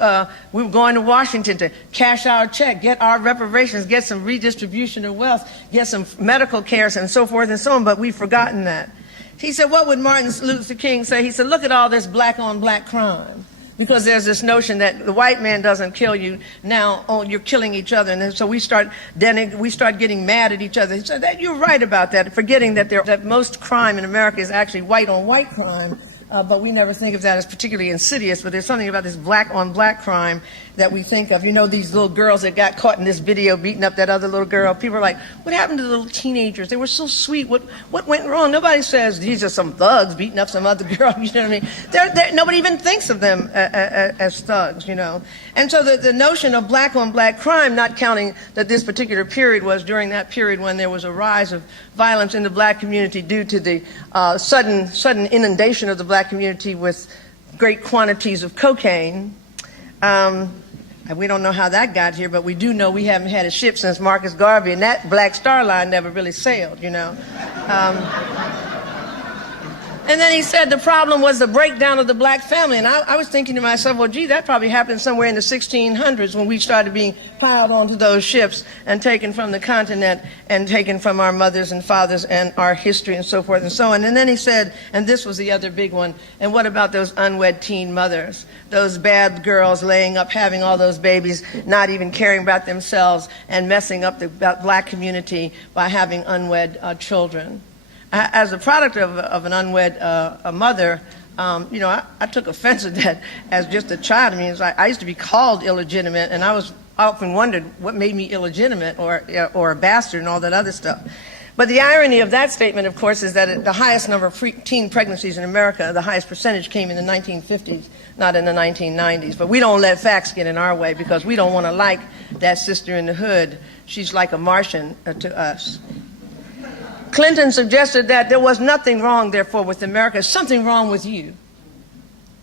Washington to cash our check, get our reparations, get some redistribution of wealth, get some medical care, and so forth and so on. But we've forgotten that. He said, what would Martin Luther King say? He said, look at all this black on black crime. Because there's this notion that the white man doesn't kill you, now you're killing each other. And so we start getting mad at each other. He said, that you're right about that, forgetting that most crime in America is actually white on white crime. But we never think of that as particularly insidious. But there's something about this black on black crime that we think of. These little girls that got caught in this video beating up that other little girl. People are like, what happened to the little teenagers? They were so sweet. What went wrong? Nobody says these are some thugs beating up some other girl. You know what I mean? Nobody even thinks of them as thugs, And so the notion of black on black crime, not counting that this particular period was during that period when there was a rise of violence in the black community due to the sudden inundation of the black community with great quantities of cocaine. And we don't know how that got here, but we do know we haven't had a ship since Marcus Garvey, and that Black Star Line never really sailed, you know. And then he said the problem was the breakdown of the black family. And I was thinking to myself, well, gee, that probably happened somewhere in the 1600s when we started being piled onto those ships and taken from the continent and taken from our mothers and fathers and our history and so forth and so on. And then he said, and this was the other big one, and what about those unwed teen mothers, those bad girls laying up, having all those babies, not even caring about themselves and messing up the black community by having unwed children. As a product of an unwed mother, you know, I took offense at that as just a child. I mean, it's like I used to be called illegitimate, and I often wondered what made me illegitimate or a bastard and all that other stuff. But the irony of that statement, of course, is that the highest number of teen pregnancies in America, the highest percentage came in the 1950s, not in the 1990s. But we don't let facts get in our way because we don't want to like that sister in the hood. She's like a Martian to us. Clinton suggested that there was nothing wrong, therefore, with America. Something wrong with you.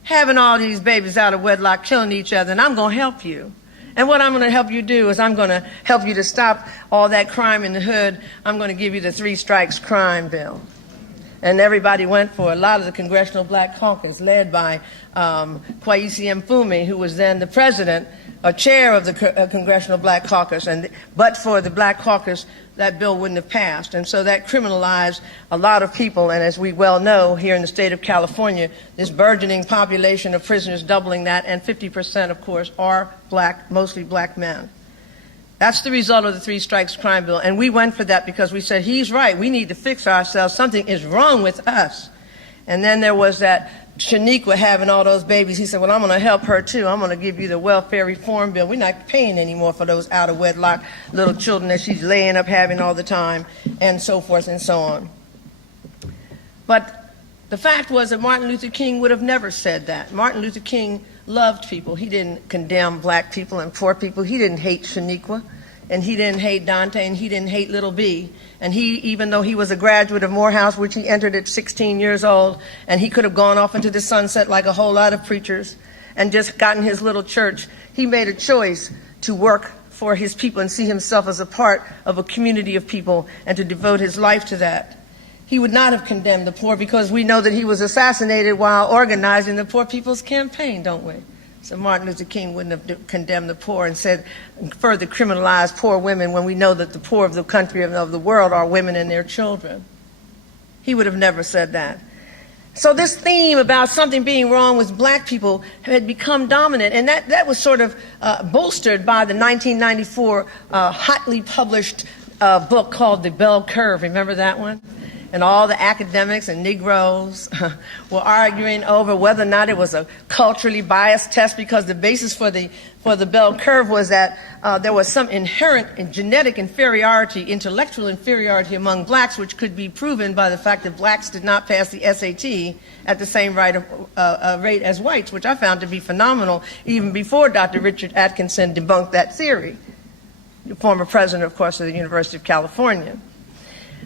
Having all these babies out of wedlock, killing each other, and I'm going to help you. And what I'm going to help you do is I'm going to help you to stop all that crime in the hood. I'm going to give you the 3 strikes crime bill. And everybody went for a lot of the Congressional Black Caucus, led by Kwesi Mfume, who was then the president, chair of the Congressional Black Caucus. But for the Black Caucus, that bill wouldn't have passed. And so that criminalized a lot of people. And as we well know, here in the state of California, this burgeoning population of prisoners, doubling that, and 50%, of course, are black, mostly black men. That's the result of the 3 strikes crime bill. And we went for that because we said, he's right, we need to fix ourselves. Something is wrong with us. And then there was that Shaniqua having all those babies. He said, well, I'm going to help her too. I'm going to give you the welfare reform bill. We're not paying anymore for those out of wedlock little children that she's laying up having all the time, and so forth and so on. But the fact was that Martin Luther King would have never said that. Martin Luther King loved people. He didn't condemn black people and poor people. He didn't hate Shaniqua, and he didn't hate Dante, and he didn't hate Little B. And he, even though he was a graduate of Morehouse, which he entered at 16 years old, and he could have gone off into the sunset like a whole lot of preachers and just gotten his little church, he made a choice to work for his people and see himself as a part of a community of people and to devote his life to that. He would not have condemned the poor because we know that he was assassinated while organizing the Poor People's Campaign, don't we? So Martin Luther King wouldn't have condemned the poor and said, further criminalized poor women when we know that the poor of the country and of the world are women and their children. He would have never said that. So this theme about something being wrong with black people had become dominant, and that was sort of bolstered by the 1994 hotly published book called The Bell Curve. Remember that one? And all the academics and Negroes were arguing over whether or not it was a culturally biased test, because the basis for the bell curve was that there was some inherent genetic inferiority, intellectual inferiority among blacks, which could be proven by the fact that blacks did not pass the SAT at the same rate as whites, which I found to be phenomenal even before Dr. Richard Atkinson debunked that theory, the former president, of course, of the University of California.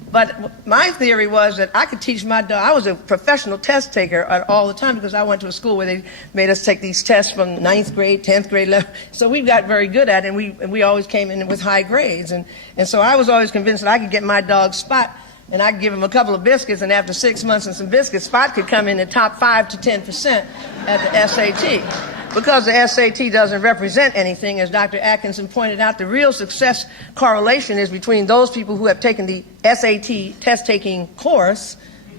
But my theory was that I could teach my dog. I was a professional test taker all the time because I went to a school where they made us take these tests from 9th grade, 10th grade level. So we got very good at it, and we always came in with high grades. And so I was always convinced that I could get my dog Spot, and I'd give him a couple of biscuits, and after 6 months and some biscuits, Spot could come in the top 5 to 10% at the SAT. Because the SAT doesn't represent anything, as Dr. Atkinson pointed out, the real success correlation is between those people who have taken the SAT test-taking course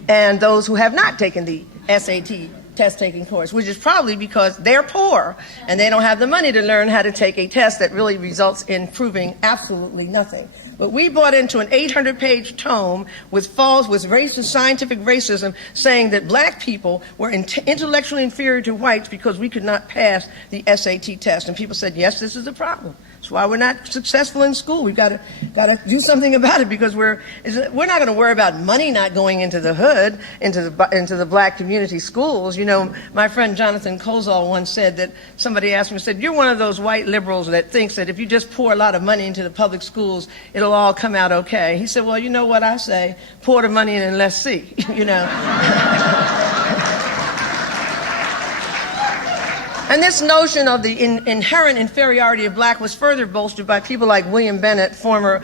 and those who have not taken the SAT test-taking course, which is probably because they're poor and they don't have the money to learn how to take a test that really results in proving absolutely nothing. But we bought into an 800-page tome with racist, scientific racism, saying that black people were intellectually inferior to whites because we could not pass the SAT test. And people said, yes, this is the problem. That's why we're not successful in school. We've got to do something about it, because we're not going to worry about money not going into the hood, into the black community schools. You know, my friend Jonathan Kozol once said that somebody asked me, said, you're one of those white liberals that thinks that if you just pour a lot of money into the public schools, it'll all come out okay. He said, well, you know what I say? Pour the money in and let's see, you know. And this notion of the inherent inferiority of black was further bolstered by people like William Bennett, former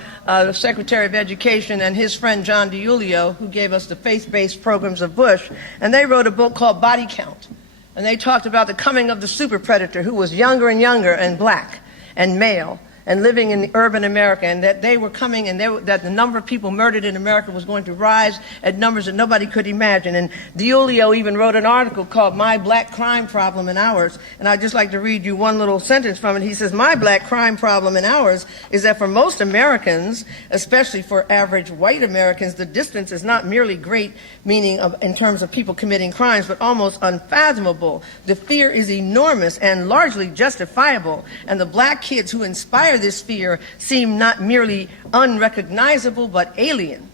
Secretary of Education, and his friend John DiIulio, who gave us the faith-based programs of Bush. And they wrote a book called Body Count. And they talked about the coming of the super predator, who was younger and younger and black and male and living in urban America, and that they were coming, and that the number of people murdered in America was going to rise at numbers that nobody could imagine. And DiIulio even wrote an article called My Black Crime Problem and Ours. And I'd just like to read you one little sentence from it. He says, my black crime problem and ours is that for most Americans, especially for average white Americans, the distance is not merely great, meaning in terms of people committing crimes, but almost unfathomable. The fear is enormous and largely justifiable. And the black kids who inspire this fear seem not merely unrecognizable, but alien.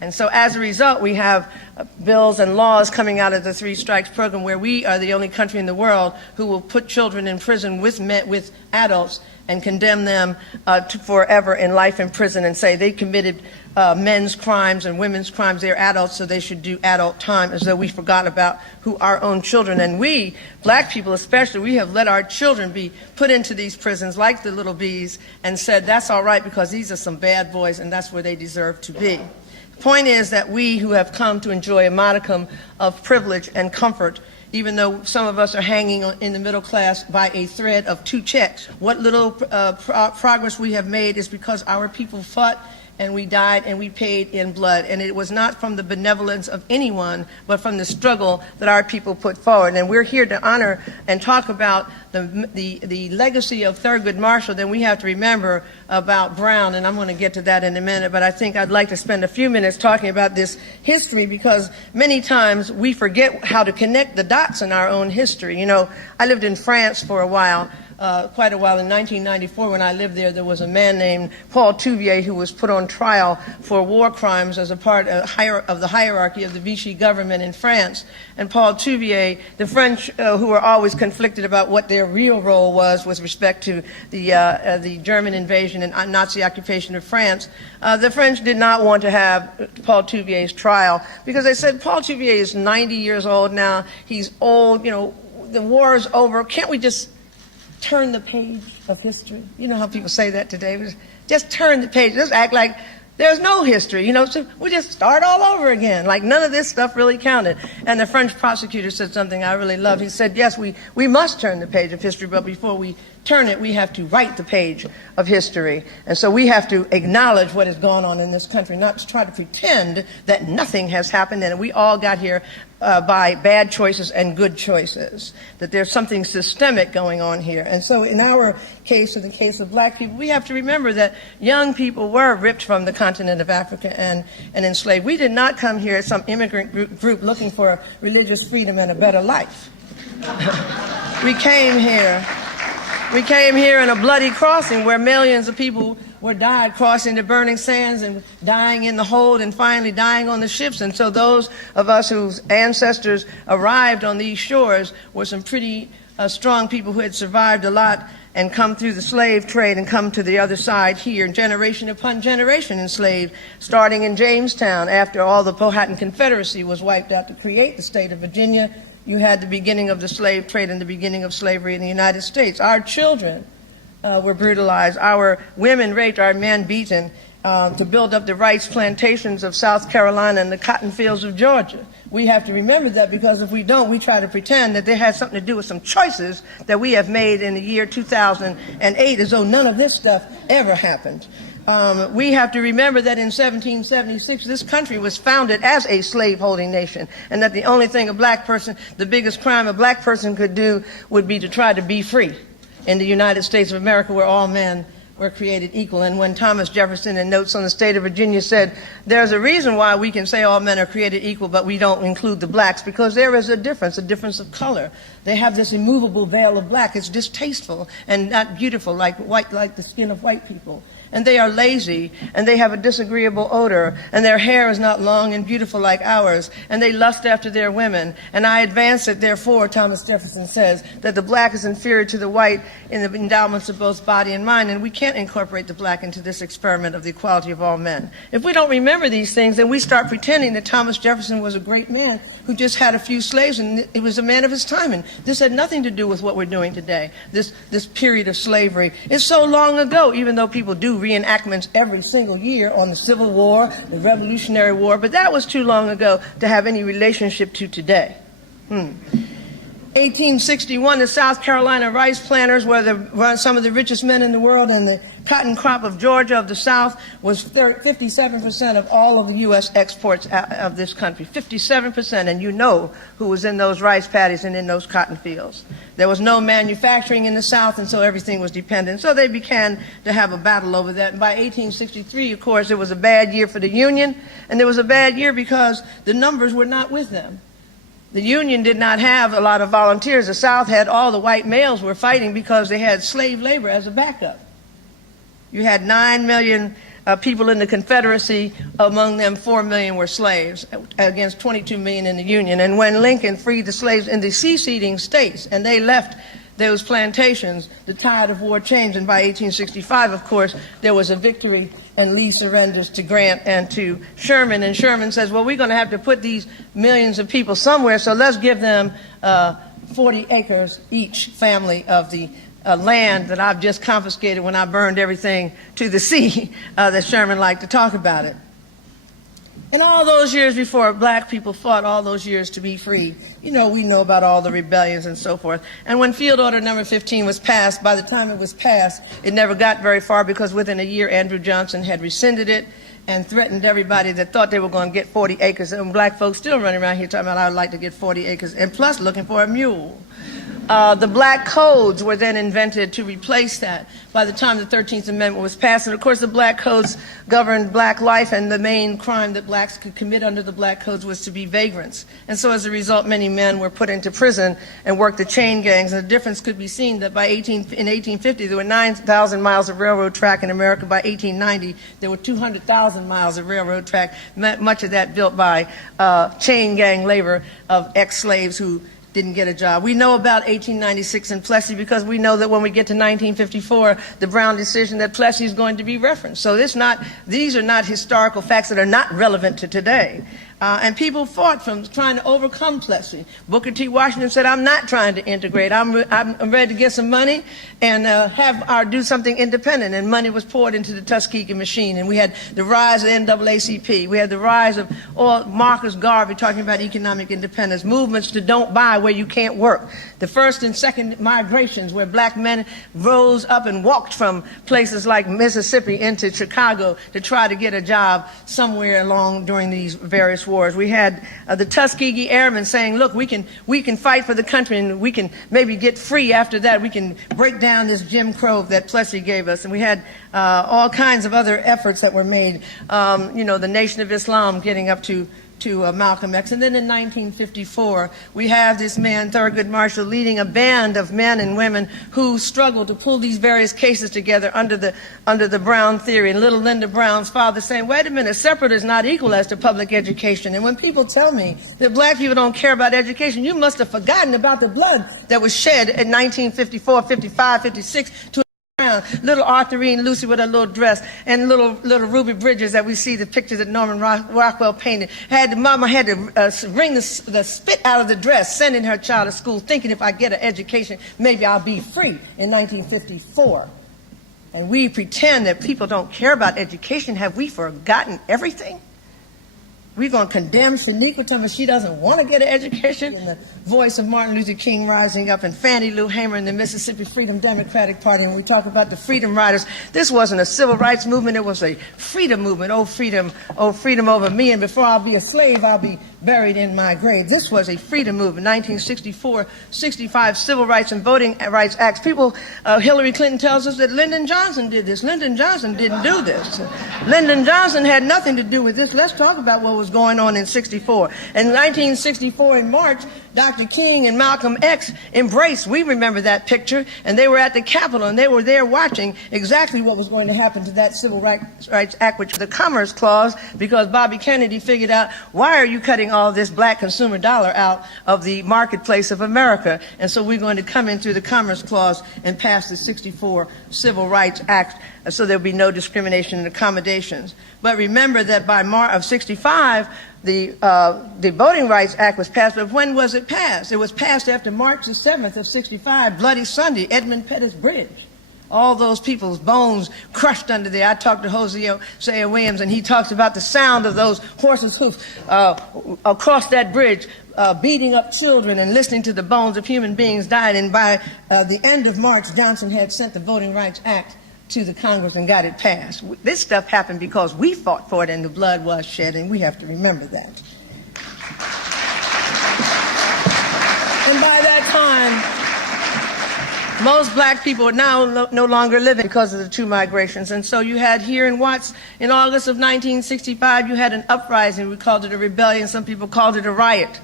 And so as a result, we have bills and laws coming out of the Three Strikes program where we are the only country in the world who will put children in prison with adults and condemn them to forever in life in prison and say they committed men's crimes and women's crimes. They're adults, so they should do adult time, as though we forgot about who our own children. And we, black people especially, we have let our children be put into these prisons like the little bees and said that's all right because these are some bad boys and that's where they deserve to be. The point is that we who have come to enjoy a modicum of privilege and comfort, even though some of us are hanging in the middle class by a thread of 2 checks, what little progress we have made is because our people fought and we died and we paid in blood. And it was not from the benevolence of anyone, but from the struggle that our people put forward. And we're here to honor and talk about the legacy of Thurgood Marshall. Then we have to remember about Brown, and I'm going to get to that in a minute, but I think I'd like to spend a few minutes talking about this history because many times we forget how to connect the dots in our own history. You know, I lived in France for a while. Quite a while. In 1994, when I lived there, there was a man named Paul Touvier who was put on trial for war crimes as a part of the hierarchy of the Vichy government in France. And Paul Touvier, the French, who were always conflicted about what their real role was with respect to the German invasion and Nazi occupation of France, the French did not want to have Paul Touvier's trial because they said, Paul Touvier is 90 years old now. He's old. You know, the war is over. Can't we just turn the page of history? You know how people say that today. Just turn the page. Just act like there's no history. You know, so we just start all over again. Like none of this stuff really counted. And the French prosecutor said something I really loved. He said, yes, we must turn the page of history, but before we turn it, we have to write the page of history. And so we have to acknowledge what has gone on in this country, not to try to pretend that nothing has happened and we all got here by bad choices and good choices, that there's something systemic going on here. And so in our case, in the case of black people, we have to remember that young people were ripped from the continent of Africa and enslaved. We did not come here as some immigrant group looking for religious freedom and a better life. We came here in a bloody crossing where millions of people were died crossing the burning sands and dying in the hold and finally dying on the ships. And so those of us whose ancestors arrived on these shores were some pretty strong people who had survived a lot and come through the slave trade and come to the other side here, generation upon generation enslaved, starting in Jamestown after all the Powhatan Confederacy was wiped out to create the state of Virginia. You had the beginning of the slave trade and the beginning of slavery in the United States. Our children were brutalized. Our women raped, our men beaten to build up the rice plantations of South Carolina and the cotton fields of Georgia. We have to remember that because if we don't, we try to pretend that they had something to do with some choices that we have made in the year 2008 as though none of this stuff ever happened. We have to remember that in 1776, this country was founded as a slave-holding nation, and that the only thing the biggest crime a black person could do would be to try to be free in the United States of America where all men were created equal. And when Thomas Jefferson in Notes on the State of Virginia said, there's a reason why we can say all men are created equal, but we don't include the blacks, because there is a difference of color. They have this immovable veil of black. It's distasteful and not beautiful like the skin of white people. and they are lazy, and they have a disagreeable odor, and their hair is not long and beautiful like ours, and they lust after their women. And I advance it, therefore, Thomas Jefferson says, that the black is inferior to the white in the endowments of both body and mind, and we can't incorporate the black into this experiment of the equality of all men. If we don't remember these things, then we start pretending that Thomas Jefferson was a great man who just had a few slaves, and it was a man of his time, and this had nothing to do with what we're doing today, this period of slavery. It's so long ago, even though people do reenactments every single year on the Civil War, the Revolutionary War, but that was too long ago to have any relationship to today. 1861, the South Carolina rice planters were some of the richest men in the world, and the cotton crop of Georgia of the South was 57% of all of the U.S. exports of this country. 57%, and you know who was in those rice paddies and in those cotton fields. There was no manufacturing in the South, and so everything was dependent. So they began to have a battle over that. And by 1863, of course, it was a bad year for the Union, and it was a bad year because the numbers were not with them. The Union did not have a lot of volunteers. The South had all the white males were fighting because they had slave labor as a backup. You had 9 million people in the Confederacy. Among them, 4 million were slaves against 22 million in the Union. And when Lincoln freed the slaves in the seceding states and they left those plantations, the tide of war changed. And by 1865, of course, there was a victory, and Lee surrenders to Grant and to Sherman. And Sherman says, well, we're going to have to put these millions of people somewhere, so let's give them 40 acres each family of the land that I've just confiscated when I burned everything to the sea, that Sherman liked to talk about it. And all those years before, black people fought all those years to be free. You know, we know about all the rebellions and so forth. And when Field Order Number 15 was passed, by the time it was passed, it never got very far because within a year, Andrew Johnson had rescinded it and threatened everybody that thought they were going to get 40 acres. And black folks still running around here talking about, I would like to get 40 acres, and plus looking for a mule. The black codes were then invented to replace that by the time the 13th Amendment was passed. And of course, the black codes governed black life, and the main crime that blacks could commit under the black codes was to be vagrants. And so as a result, many men were put into prison and worked the chain gangs. And the difference could be seen that in 1850, there were 9,000 miles of railroad track in America. By 1890, there were 200,000 miles of railroad track, much of that built by chain gang labor of ex-slaves who didn't get a job. We know about 1896 in Plessy because we know that when we get to 1954, the Brown decision, that Plessy is going to be referenced. So these are not historical facts that are not relevant to today. And people fought from trying to overcome Plessy. Booker T. Washington said, I'm not trying to integrate. I'm ready to get some money and do something independent. And money was poured into the Tuskegee machine. And we had the rise of NAACP. We had the rise of Marcus Garvey talking about economic independence, movements to don't buy where you can't work. The first and second migrations where black men rose up and walked from places like Mississippi into Chicago to try to get a job somewhere along during these various wars. We had the Tuskegee Airmen saying, look, we can fight for the country and we can maybe get free after that. We can break down this Jim Crow that Plessy gave us. And we had all kinds of other efforts that were made. The Nation of Islam getting up to Malcolm X. And then in 1954, we have this man, Thurgood Marshall, leading a band of men and women who struggled to pull these various cases together under the Brown theory. And little Linda Brown's father saying, wait a minute, separate is not equal as to public education. And when people tell me that black people don't care about education, you must have forgotten about the blood that was shed in 1954, 55, 56 to little Arthurine Lucy with her little dress, and little Ruby Bridges that we see the picture that Norman Rockwell painted. Mama had to wring the spit out of the dress, sending her child to school, thinking if I get an education, maybe I'll be free in 1954. And we pretend that people don't care about education. Have we forgotten everything? We're going to condemn Shaniqua because she doesn't want to get an education. And the voice of Martin Luther King rising up, and Fannie Lou Hamer and the Mississippi Freedom Democratic Party. And we talk about the Freedom Riders. This wasn't a civil rights movement. It was a freedom movement. Oh, freedom over me. And before I'll be a slave, I'll be buried in my grave. This was a freedom movement, 1964, 65 Civil Rights and Voting Rights Acts. Hillary Clinton tells us that Lyndon Johnson did this. Lyndon Johnson didn't do this. Lyndon Johnson had nothing to do with this. Let's talk about what was going on in 64. In 1964, in March, Dr. King and Malcolm X embraced. We remember that picture, and they were at the Capitol, and they were there watching exactly what was going to happen to that Civil Rights Act, which was the Commerce Clause, because Bobby Kennedy figured out, why are you cutting all this black consumer dollar out of the marketplace of America? And so we're going to come in through the Commerce Clause and pass the 64 Civil Rights Act, so there'll be no discrimination and accommodations. But remember that by March of 65, the Voting Rights Act was passed. But when was it passed? It was passed after March the 7th of 65, Bloody Sunday, Edmund Pettus Bridge. All those people's bones crushed under there. I talked to Hosea Williams, and he talks about the sound of those horses' hoofs across that bridge, beating up children and listening to the bones of human beings dying. And by the end of March, Johnson had sent the Voting Rights Act to the Congress and got it passed. This stuff happened because we fought for it and the blood was shed, and we have to remember that. And by that time, most black people are now no longer living because of the two migrations. And so you had here in Watts, in August of 1965, you had an uprising. We called it a rebellion. Some people called it a riot.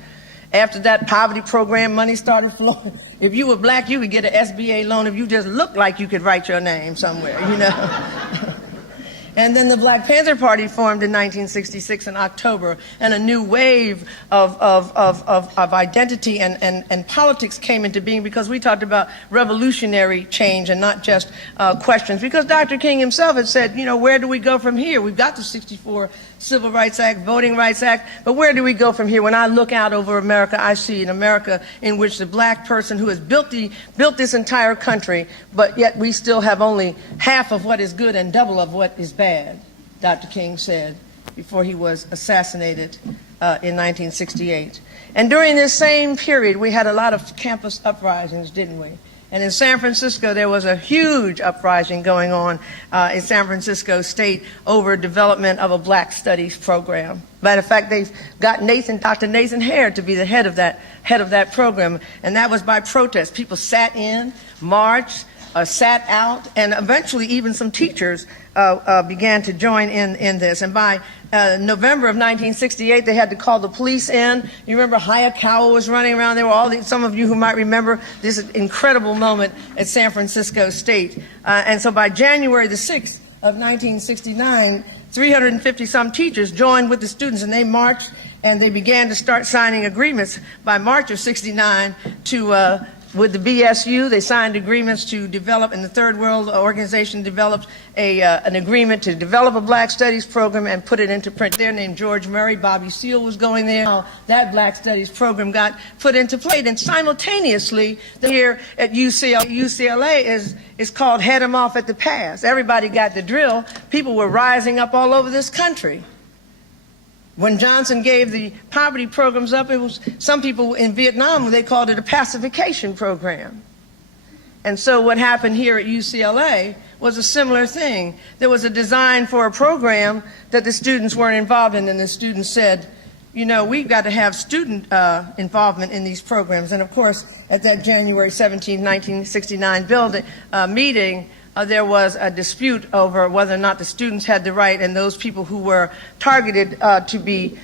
After that poverty program, money started flowing. If you were black, you could get an SBA loan if you just looked like you could write your name somewhere, you know. And then the Black Panther Party formed in 1966 in October, and a new wave of identity and politics came into being, because we talked about revolutionary change and not just questions. Because Dr. King himself had said, you know, where do we go from here? We've got the 64 Civil Rights Act, Voting Rights Act, but where do we go from here? When I look out over America, I see an America in which the black person who has built this entire country, but yet we still have only half of what is good and double of what is bad, Dr. King said before he was assassinated in 1968. And during this same period, we had a lot of campus uprisings, didn't we? And in San Francisco, there was a huge uprising going on in San Francisco State over development of a Black Studies program. Matter of fact, they've got Dr. Nathan Hare to be the head of that program, and that was by protest. People sat in, marched, sat out, and eventually even some teachers began to join in this. And by November of 1968, they had to call the police in. You remember Hayakawa was running around. There were some of you who might remember this incredible moment at San Francisco State. And so by January the 6th of 1969, 350-some teachers joined with the students, and they marched, and they began to start signing agreements by March of 69 with the BSU. They signed agreements to develop, and the Third World Organization developed an agreement to develop a Black Studies program and put it into print. Their name, George Murray, Bobby Seale was going there. That Black Studies program got put into play. And simultaneously, here at UCLA is called Head 'em Off at the Pass. Everybody got the drill. People were rising up all over this country. When Johnson gave the poverty programs up, it was some people in Vietnam, they called it a pacification program. And so what happened here at UCLA was a similar thing. There was a design for a program that the students weren't involved in, and the students said, you know, we've got to have student involvement in these programs. And of course, at that January 17, 1969 meeting, there was a dispute over whether or not the students had the right, and those people who were targeted to be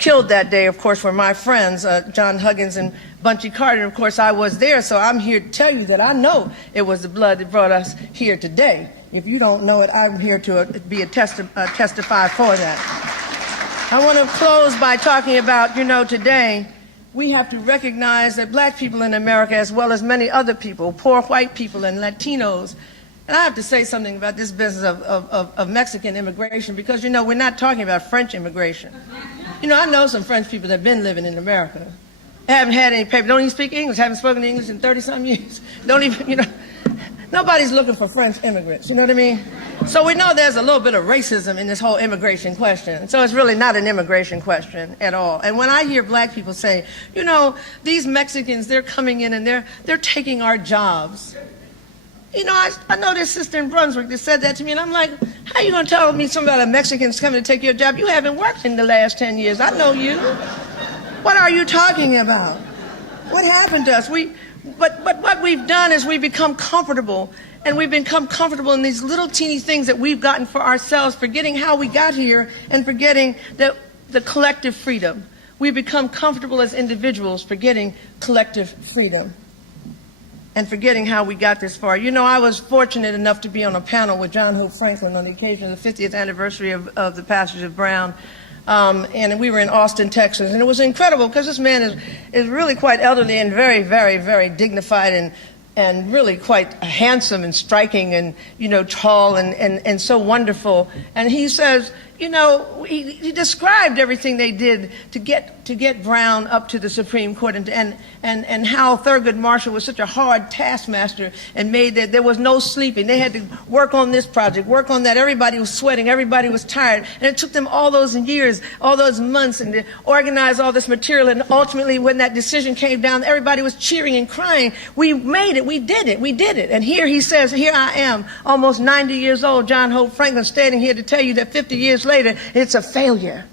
killed that day, of course, were my friends, John Huggins and Bunche Carter. Of course, I was there, so I'm here to tell you that I know it was the blood that brought us here today. If you don't know it, I'm here to testify for that. I want to close by talking about, you know, today we have to recognize that black people in America, as well as many other people, poor white people and Latinos. And I have to say something about this business of Mexican immigration, because, you know, we're not talking about French immigration. You know, I know some French people that have been living in America. They haven't had any paper, don't even speak English, haven't spoken English in 30-some years. Don't even, you know, nobody's looking for French immigrants, you know what I mean? So we know there's a little bit of racism in this whole immigration question. So it's really not an immigration question at all. And when I hear black people say, you know, these Mexicans, they're coming in and they're taking our jobs. You know, I know this sister in Brunswick that said that to me, and I'm like, how are you going to tell me something about a Mexican's coming to take your job? You haven't worked in the last 10 years. I know you. What are you talking about? What happened to us? But what we've done is we've become comfortable, and we've become comfortable in these little teeny things that we've gotten for ourselves, forgetting how we got here and forgetting the collective freedom. We've become comfortable as individuals, forgetting collective freedom and forgetting how we got this far. You know, I was fortunate enough to be on a panel with John Hope Franklin on the occasion of the 50th anniversary of the passage of Brown. And we were in Austin, Texas, and it was incredible because this man is really quite elderly and very, very, very dignified and really quite handsome and striking and, you know, tall and so wonderful. And he says, you know, he described everything they did to get Brown up to the Supreme Court and how Thurgood Marshall was such a hard taskmaster and made that there was no sleeping. They had to work on this project, work on that. Everybody was sweating. Everybody was tired. And it took them all those years, all those months, and to organize all this material. And ultimately, when that decision came down, everybody was cheering and crying. We made it. We did it. We did it. And here he says, here I am, almost 90 years old, John Hope Franklin, standing here to tell you that 50 years later, it's a failure.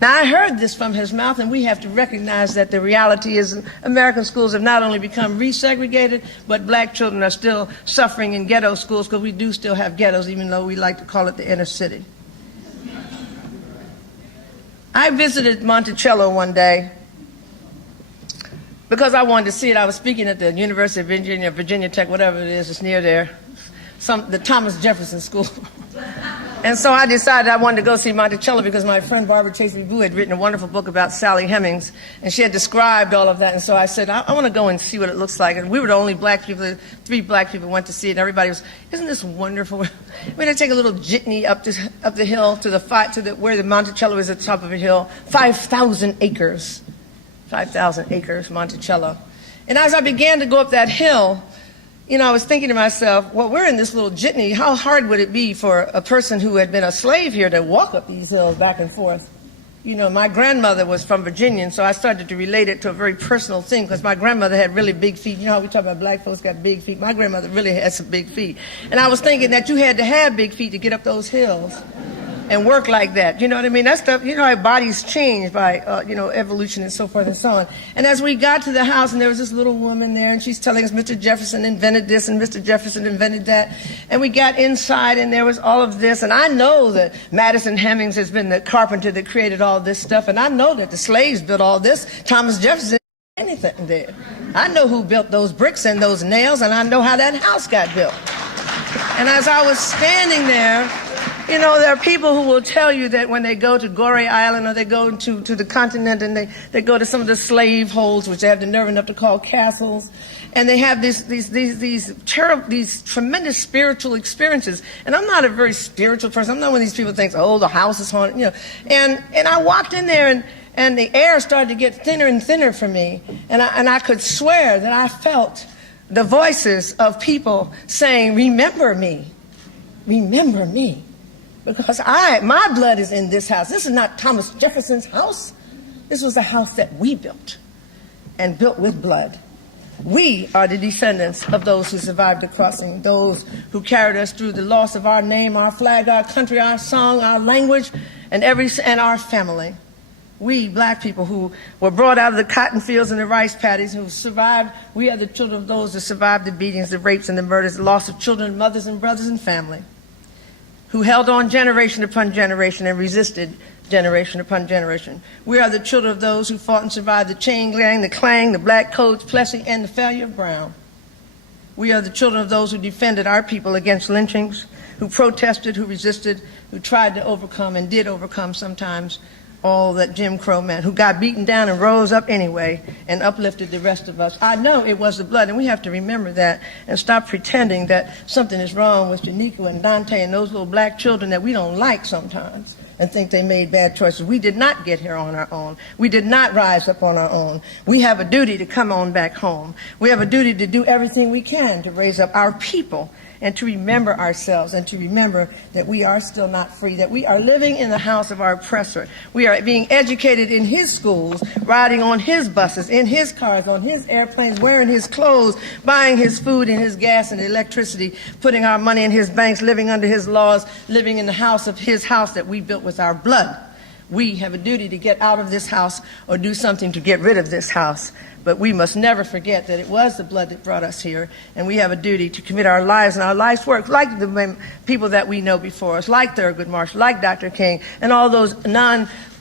Now, I heard this from his mouth, and we have to recognize that the reality is American schools have not only become resegregated, but black children are still suffering in ghetto schools, because we do still have ghettos, even though we like to call it the inner city. I visited Monticello one day because I wanted to see it. I was speaking at the University of Virginia, Virginia Tech, whatever it is, it's near there, the Thomas Jefferson School. And so I decided I wanted to go see Monticello because my friend Barbara Chase Boo had written a wonderful book about Sally Hemings, and she had described all of that. And so I said, I want to go and see what it looks like. And we were the only black people, 3 black people went to see it, and everybody was, isn't this wonderful? We had to take a little jitney up the hill to where the Monticello is at the top of a hill, 5,000 acres. 5,000 acres, Monticello. And as I began to go up that hill, you know, I was thinking to myself, well, we're in this little jitney. How hard would it be for a person who had been a slave here to walk up these hills back and forth? You know, my grandmother was from Virginia, and so I started to relate it to a very personal thing, because my grandmother had really big feet. You know how we talk about black folks got big feet? My grandmother really had some big feet. And I was thinking that you had to have big feet to get up those hills and work like that. You know what I mean? That stuff, you know how bodies change by, you know, evolution and so forth and so on. And as we got to the house, and there was this little woman there, and she's telling us Mr. Jefferson invented this and Mr. Jefferson invented that. And we got inside, and there was all of this. And I know that Madison Hemings has been the carpenter that created all this stuff. And I know that the slaves built all this. Thomas Jefferson didn't do anything there. I know who built those bricks and those nails, and I know how that house got built. And as I was standing there, you know, there are people who will tell you that when they go to Goree Island or they go to the continent and they go to some of the slave holds, which they have the nerve enough to call castles, and they have these tremendous spiritual experiences. And I'm not a very spiritual person. I'm not one of these people who thinks, oh, the house is haunted, you know. And I walked in there, and the air started to get thinner and thinner for me, and I could swear that I felt the voices of people saying, remember me, remember me. Because my blood is in this house. This is not Thomas Jefferson's house. This was a house that we built, and built with blood. We are the descendants of those who survived the crossing, those who carried us through the loss of our name, our flag, our country, our song, our language, and our family. We, black people who were brought out of the cotton fields and the rice paddies, who survived, we are the children of those that survived the beatings, the rapes, and the murders, the loss of children, mothers, and brothers, and family, who held on generation upon generation and resisted generation upon generation. We are the children of those who fought and survived the chain gang, the clang, the black codes, Plessy, and the failure of Brown. We are the children of those who defended our people against lynchings, who protested, who resisted, who tried to overcome and did overcome sometimes all that Jim Crow meant, who got beaten down and rose up anyway and uplifted the rest of us. I know it was the blood, and we have to remember that and stop pretending that something is wrong with Janiqua and Dante and those little black children that we don't like sometimes and think they made bad choices. We did not get here on our own. We did not rise up on our own. We have a duty to come on back home. We have a duty to do everything we can to raise up our people and to remember ourselves and to remember that we are still not free, that we are living in the house of our oppressor. We are being educated in his schools, riding on his buses, in his cars, on his airplanes, wearing his clothes, buying his food and his gas and electricity, putting our money in his banks, living under his laws, living in the house of his house that we built with our blood. We have a duty to get out of this house or do something to get rid of this house. But we must never forget that it was the blood that brought us here, and we have a duty to commit our lives and our life's work, like the people that we know before us, like Thurgood Marshall, like Dr. King, and all those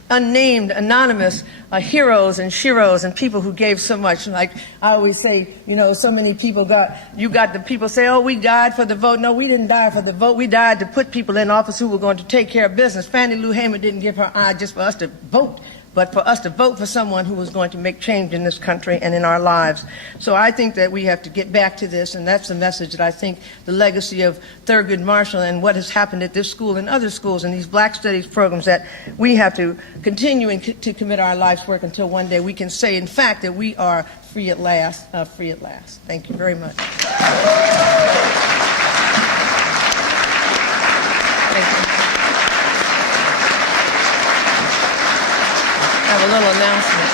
unnamed, anonymous heroes and sheroes and people who gave so much. Like I always say, you know, so many people got the people say, oh, we died for the vote. No, we didn't die for the vote. We died to put people in office who were going to take care of business. Fannie Lou Hamer didn't give her eye just for us to vote, but for us to vote for someone who was going to make change in this country and in our lives. So I think that we have to get back to this, and that's the message that I think the legacy of Thurgood Marshall and what has happened at this school and other schools and these Black Studies programs, that we have to continue to commit our life's work until one day we can say, in fact, that we are free at last, free at last. Thank you very much. Thank you. I have a little announcement.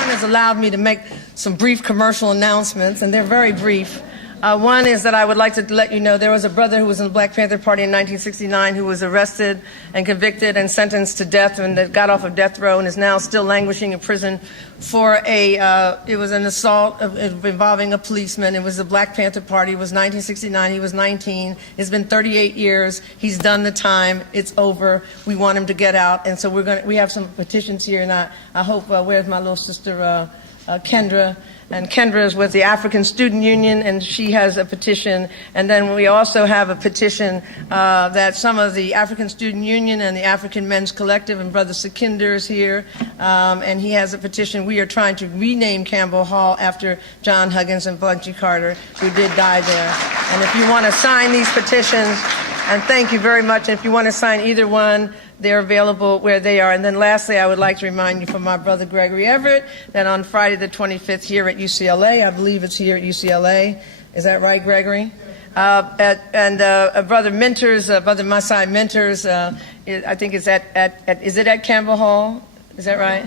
One has allowed me to make some brief commercial announcements, and they're very brief. One is that I would like to let you know there was a brother who was in the Black Panther Party in 1969 who was arrested and convicted and sentenced to death, and that got off of death row and is now still languishing in prison for it was an assault involving a policeman. It was the Black Panther Party. It was 1969. He was 19. It's been 38 years. He's done the time. It's over. We want him to get out, and so we have some petitions here, and I hope, where's my little sister, Kendra? And Kendra is with the African Student Union, and she has a petition. And then we also have a petition that some of the African Student Union and the African Men's Collective, and Brother Sekinder is here, and he has a petition. We are trying to rename Campbell Hall after John Huggins and Bunche Carter, who did die there. And if you want to sign these petitions, and thank you very much, and if you want to sign either one, they're available where they are. And then lastly, I would like to remind you from my brother Gregory Everett that on Friday the 25th here at UCLA, I believe it's here at UCLA. Is that right, Gregory? Brother Mentors, Brother Masai Mentors, I think is is it at Campbell Hall? Is that right?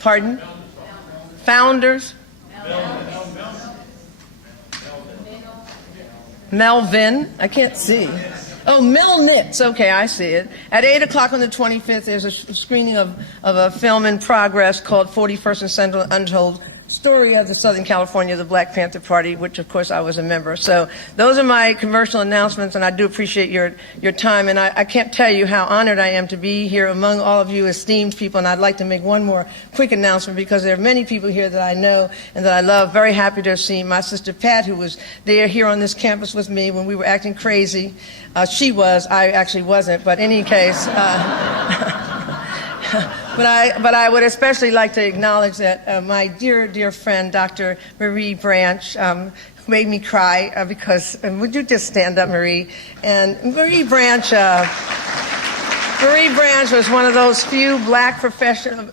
Pardon? Founders? Melvin? I can't see. Oh, Milnitz. Okay, I see it. At 8 o'clock on the 25th, there's a screening of a film in progress called 41st and Central Untold Story of the Southern California, the Black Panther Party, which, of course, I was a member. So those are my commercial announcements, and I do appreciate your time. And I can't tell you how honored I am to be here among all of you esteemed people. And I'd like to make one more quick announcement, because there are many people here that I know and that I love. Very happy to have seen my sister Pat, who was there here on this campus with me when we were acting crazy. She was. I actually wasn't. But in any case... But I would especially like to acknowledge that my dear friend, Dr. Marie Branch, made me cry because, would you just stand up, Marie? And Marie Branch was one of those few Black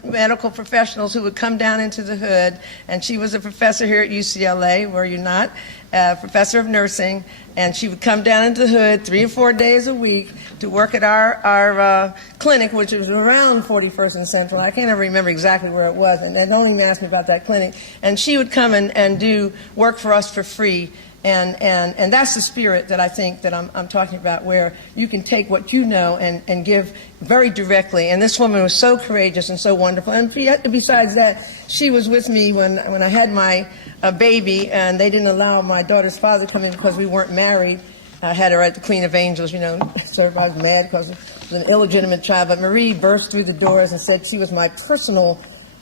medical professionals who would come down into the hood, and she was a professor here at UCLA, were you not? Professor of nursing, and she would come down into the hood 3 or 4 days a week to work at our clinic, which was around 41st and Central. I can't ever remember exactly where it was, and don't even ask me about that clinic. And she would come and do work for us for free. And that's the spirit that I think that I'm talking about, where you can take what you know and give very directly. And this woman was so courageous and so wonderful. And besides that, she was with me when I had my baby, and they didn't allow my daughter's father to come in because we weren't married. I had her at the Queen of Angels, you know, so everybody was mad because it was an illegitimate child. But Marie burst through the doors and said she was my personal,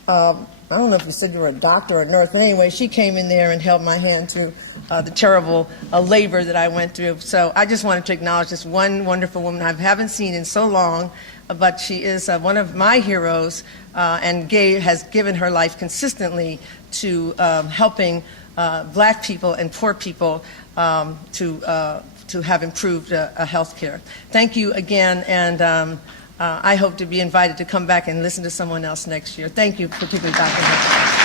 I don't know if you said you were a doctor or a nurse, but anyway, she came in there and held my hand through the terrible labor that I went through. So I just wanted to acknowledge this one wonderful woman I haven't seen in so long, but she is one of my heroes and has given her life consistently to helping Black people and poor people to have improved health care. Thank you again, and I hope to be invited to come back and listen to someone else next year. Thank you, particularly Dr. Hunt.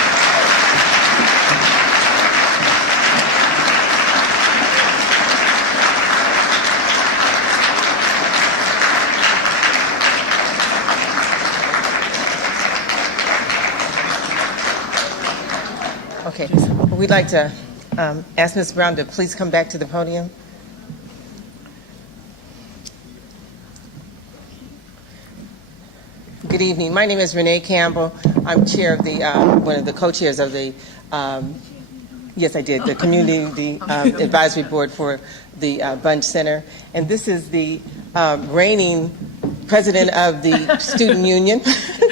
Okay, we'd like to ask Ms. Brown to please come back to the podium. Good evening. My name is Renee Campbell. I'm chair of the one of the co-chairs of the the Community Advisory Board for the Bunche Center, and this is the reigning president of the student union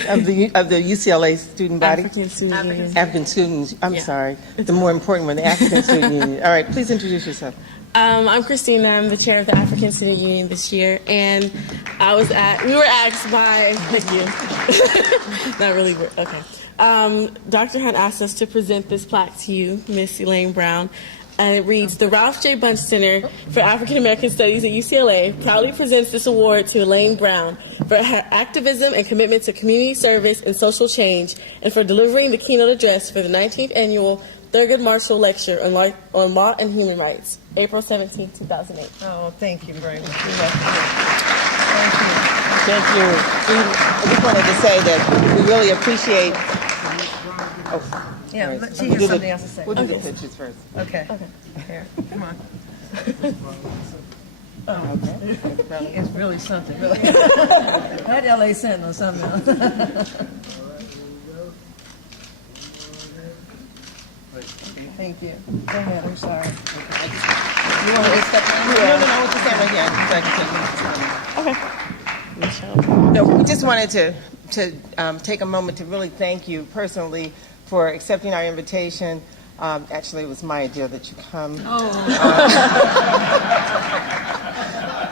of the UCLA student body. African Student Union. African students. I'm sorry. The more important one, the African Student Union. All right, please introduce yourself. I'm Christina. I'm the chair of the African Student Union this year, and we were asked by, thank you, not really, okay. Dr. Hunt asked us to present this plaque to you, Miss Elaine Brown, and it reads, "The Ralph J. Bunche Center for African American Studies at UCLA proudly presents this award to Elaine Brown for her activism and commitment to community service and social change, and for delivering the keynote address for the 19th Annual Thurgood Marshall Lecture on Law and Human Rights, April 17, 2008. Oh, thank you very much. Thank you. I just wanted to say that we really appreciate. Yeah, but she has something else to say. We'll do the pictures first. Okay. Here, come on. Oh, it's really something. Really. That LA Sentinel something else. Thank you. Go ahead. I'm sorry. You want to step down? No, what you saying right here. Okay. No, we just wanted to take a moment to really thank you personally for accepting our invitation. Actually, it was my idea that you come.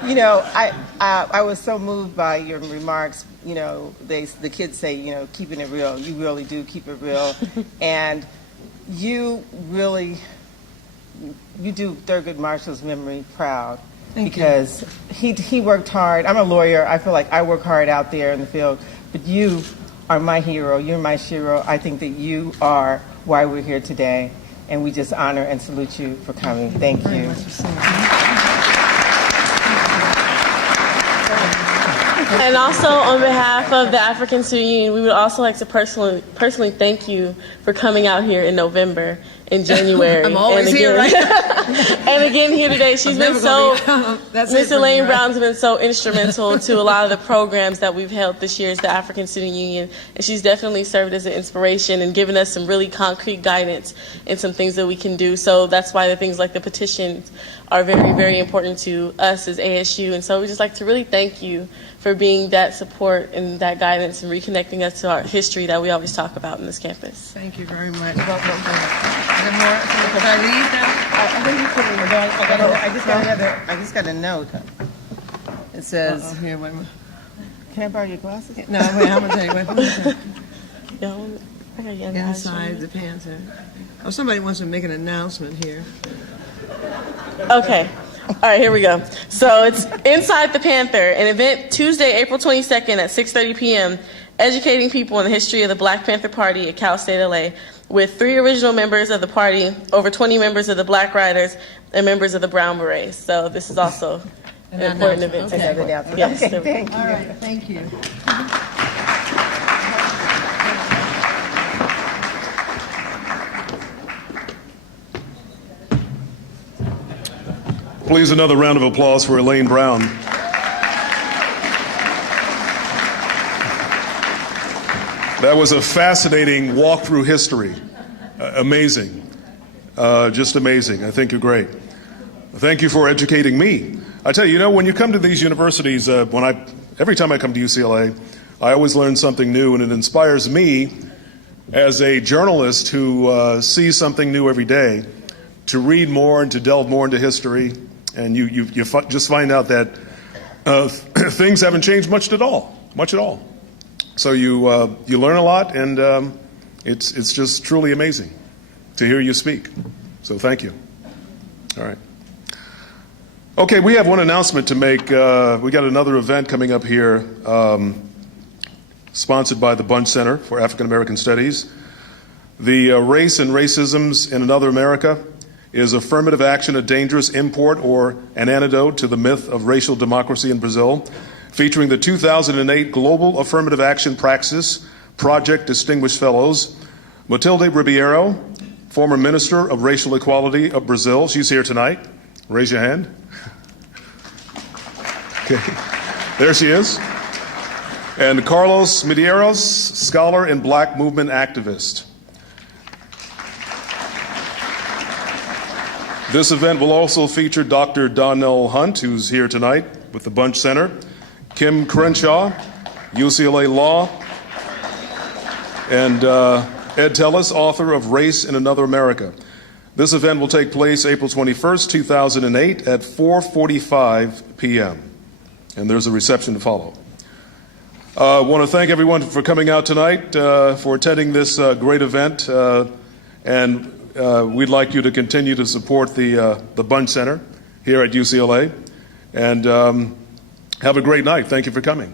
You know, I was so moved by your remarks. You know, the kids say, you know, keeping it real. You really do keep it real, and you really do Thurgood Marshall's memory proud. Because he worked hard. I'm a lawyer. I feel like I work hard out there in the field. But you are my hero. You're my shiro. I think that you are why we're here today. And we just honor and salute you for coming. Thank you. And also, on behalf of the African Student Union, we would also like to personally thank you for coming out here in November, in January. I'm always and again, here, right? And again here today. She's been Miss Elaine Brown's been so instrumental to a lot of the programs that we've held this year as the African Student Union. And she's definitely served as an inspiration and given us some really concrete guidance and some things that we can do. So that's why the things like the petitions are very, very important to us as ASU. And so we just like to really thank you for being that support and that guidance and reconnecting us to our history that we always talk about in this campus. Thank you very much. Is there more? Can I leave now? I just got a note. It says, Here, wait a minute. can I borrow your glasses? No, wait, I'm going to tell you. Wait a minute. Yo, I got you Inside the Panther. Oh, somebody wants to make an announcement here. Okay. All right, here we go. So it's Inside the Panther, an event Tuesday, April 22nd at 6:30 p.m., educating people on the history of the Black Panther Party at Cal State LA, with 3 original members of the party, over 20 members of the Black Riders, and members of the Brown Berets. So this is also an important event. Okay. Yes. Okay, thank you. All right, thank you. Please, another round of applause for Elaine Brown. That was a fascinating walk through history. Amazing. Just amazing. I think you're great. Thank you for educating me. I tell you, you know, when you come to these universities, every time I come to UCLA, I always learn something new, and it inspires me as a journalist who sees something new every day to read more and to delve more into history. And you just find out that things haven't changed much at all. So you learn a lot, and it's just truly amazing to hear you speak. So thank you. All right. Okay, we have one announcement to make. We got another event coming up here, sponsored by the Bunche Center for African American Studies. The Race and Racisms in Another America. Is affirmative action a dangerous import or an antidote to the myth of racial democracy in Brazil? Featuring the 2008 Global Affirmative Action Praxis Project Distinguished Fellows, Matilde Ribeiro, former Minister of Racial Equality of Brazil. She's here tonight. Raise your hand. Okay. There she is. and Carlos Medeiros, scholar and Black movement activist. This event will also feature Dr. Darnell Hunt, who's here tonight with the Bunche Center, Kim Crenshaw, UCLA Law, and Ed Tellis, author of Race in Another America. This event will take place April 21st, 2008 at 4:45 p.m. And there's a reception to follow. I want to thank everyone for coming out tonight, for attending this great event, and we'd like you to continue to support the Bunche Center here at UCLA. And have a great night. Thank you for coming.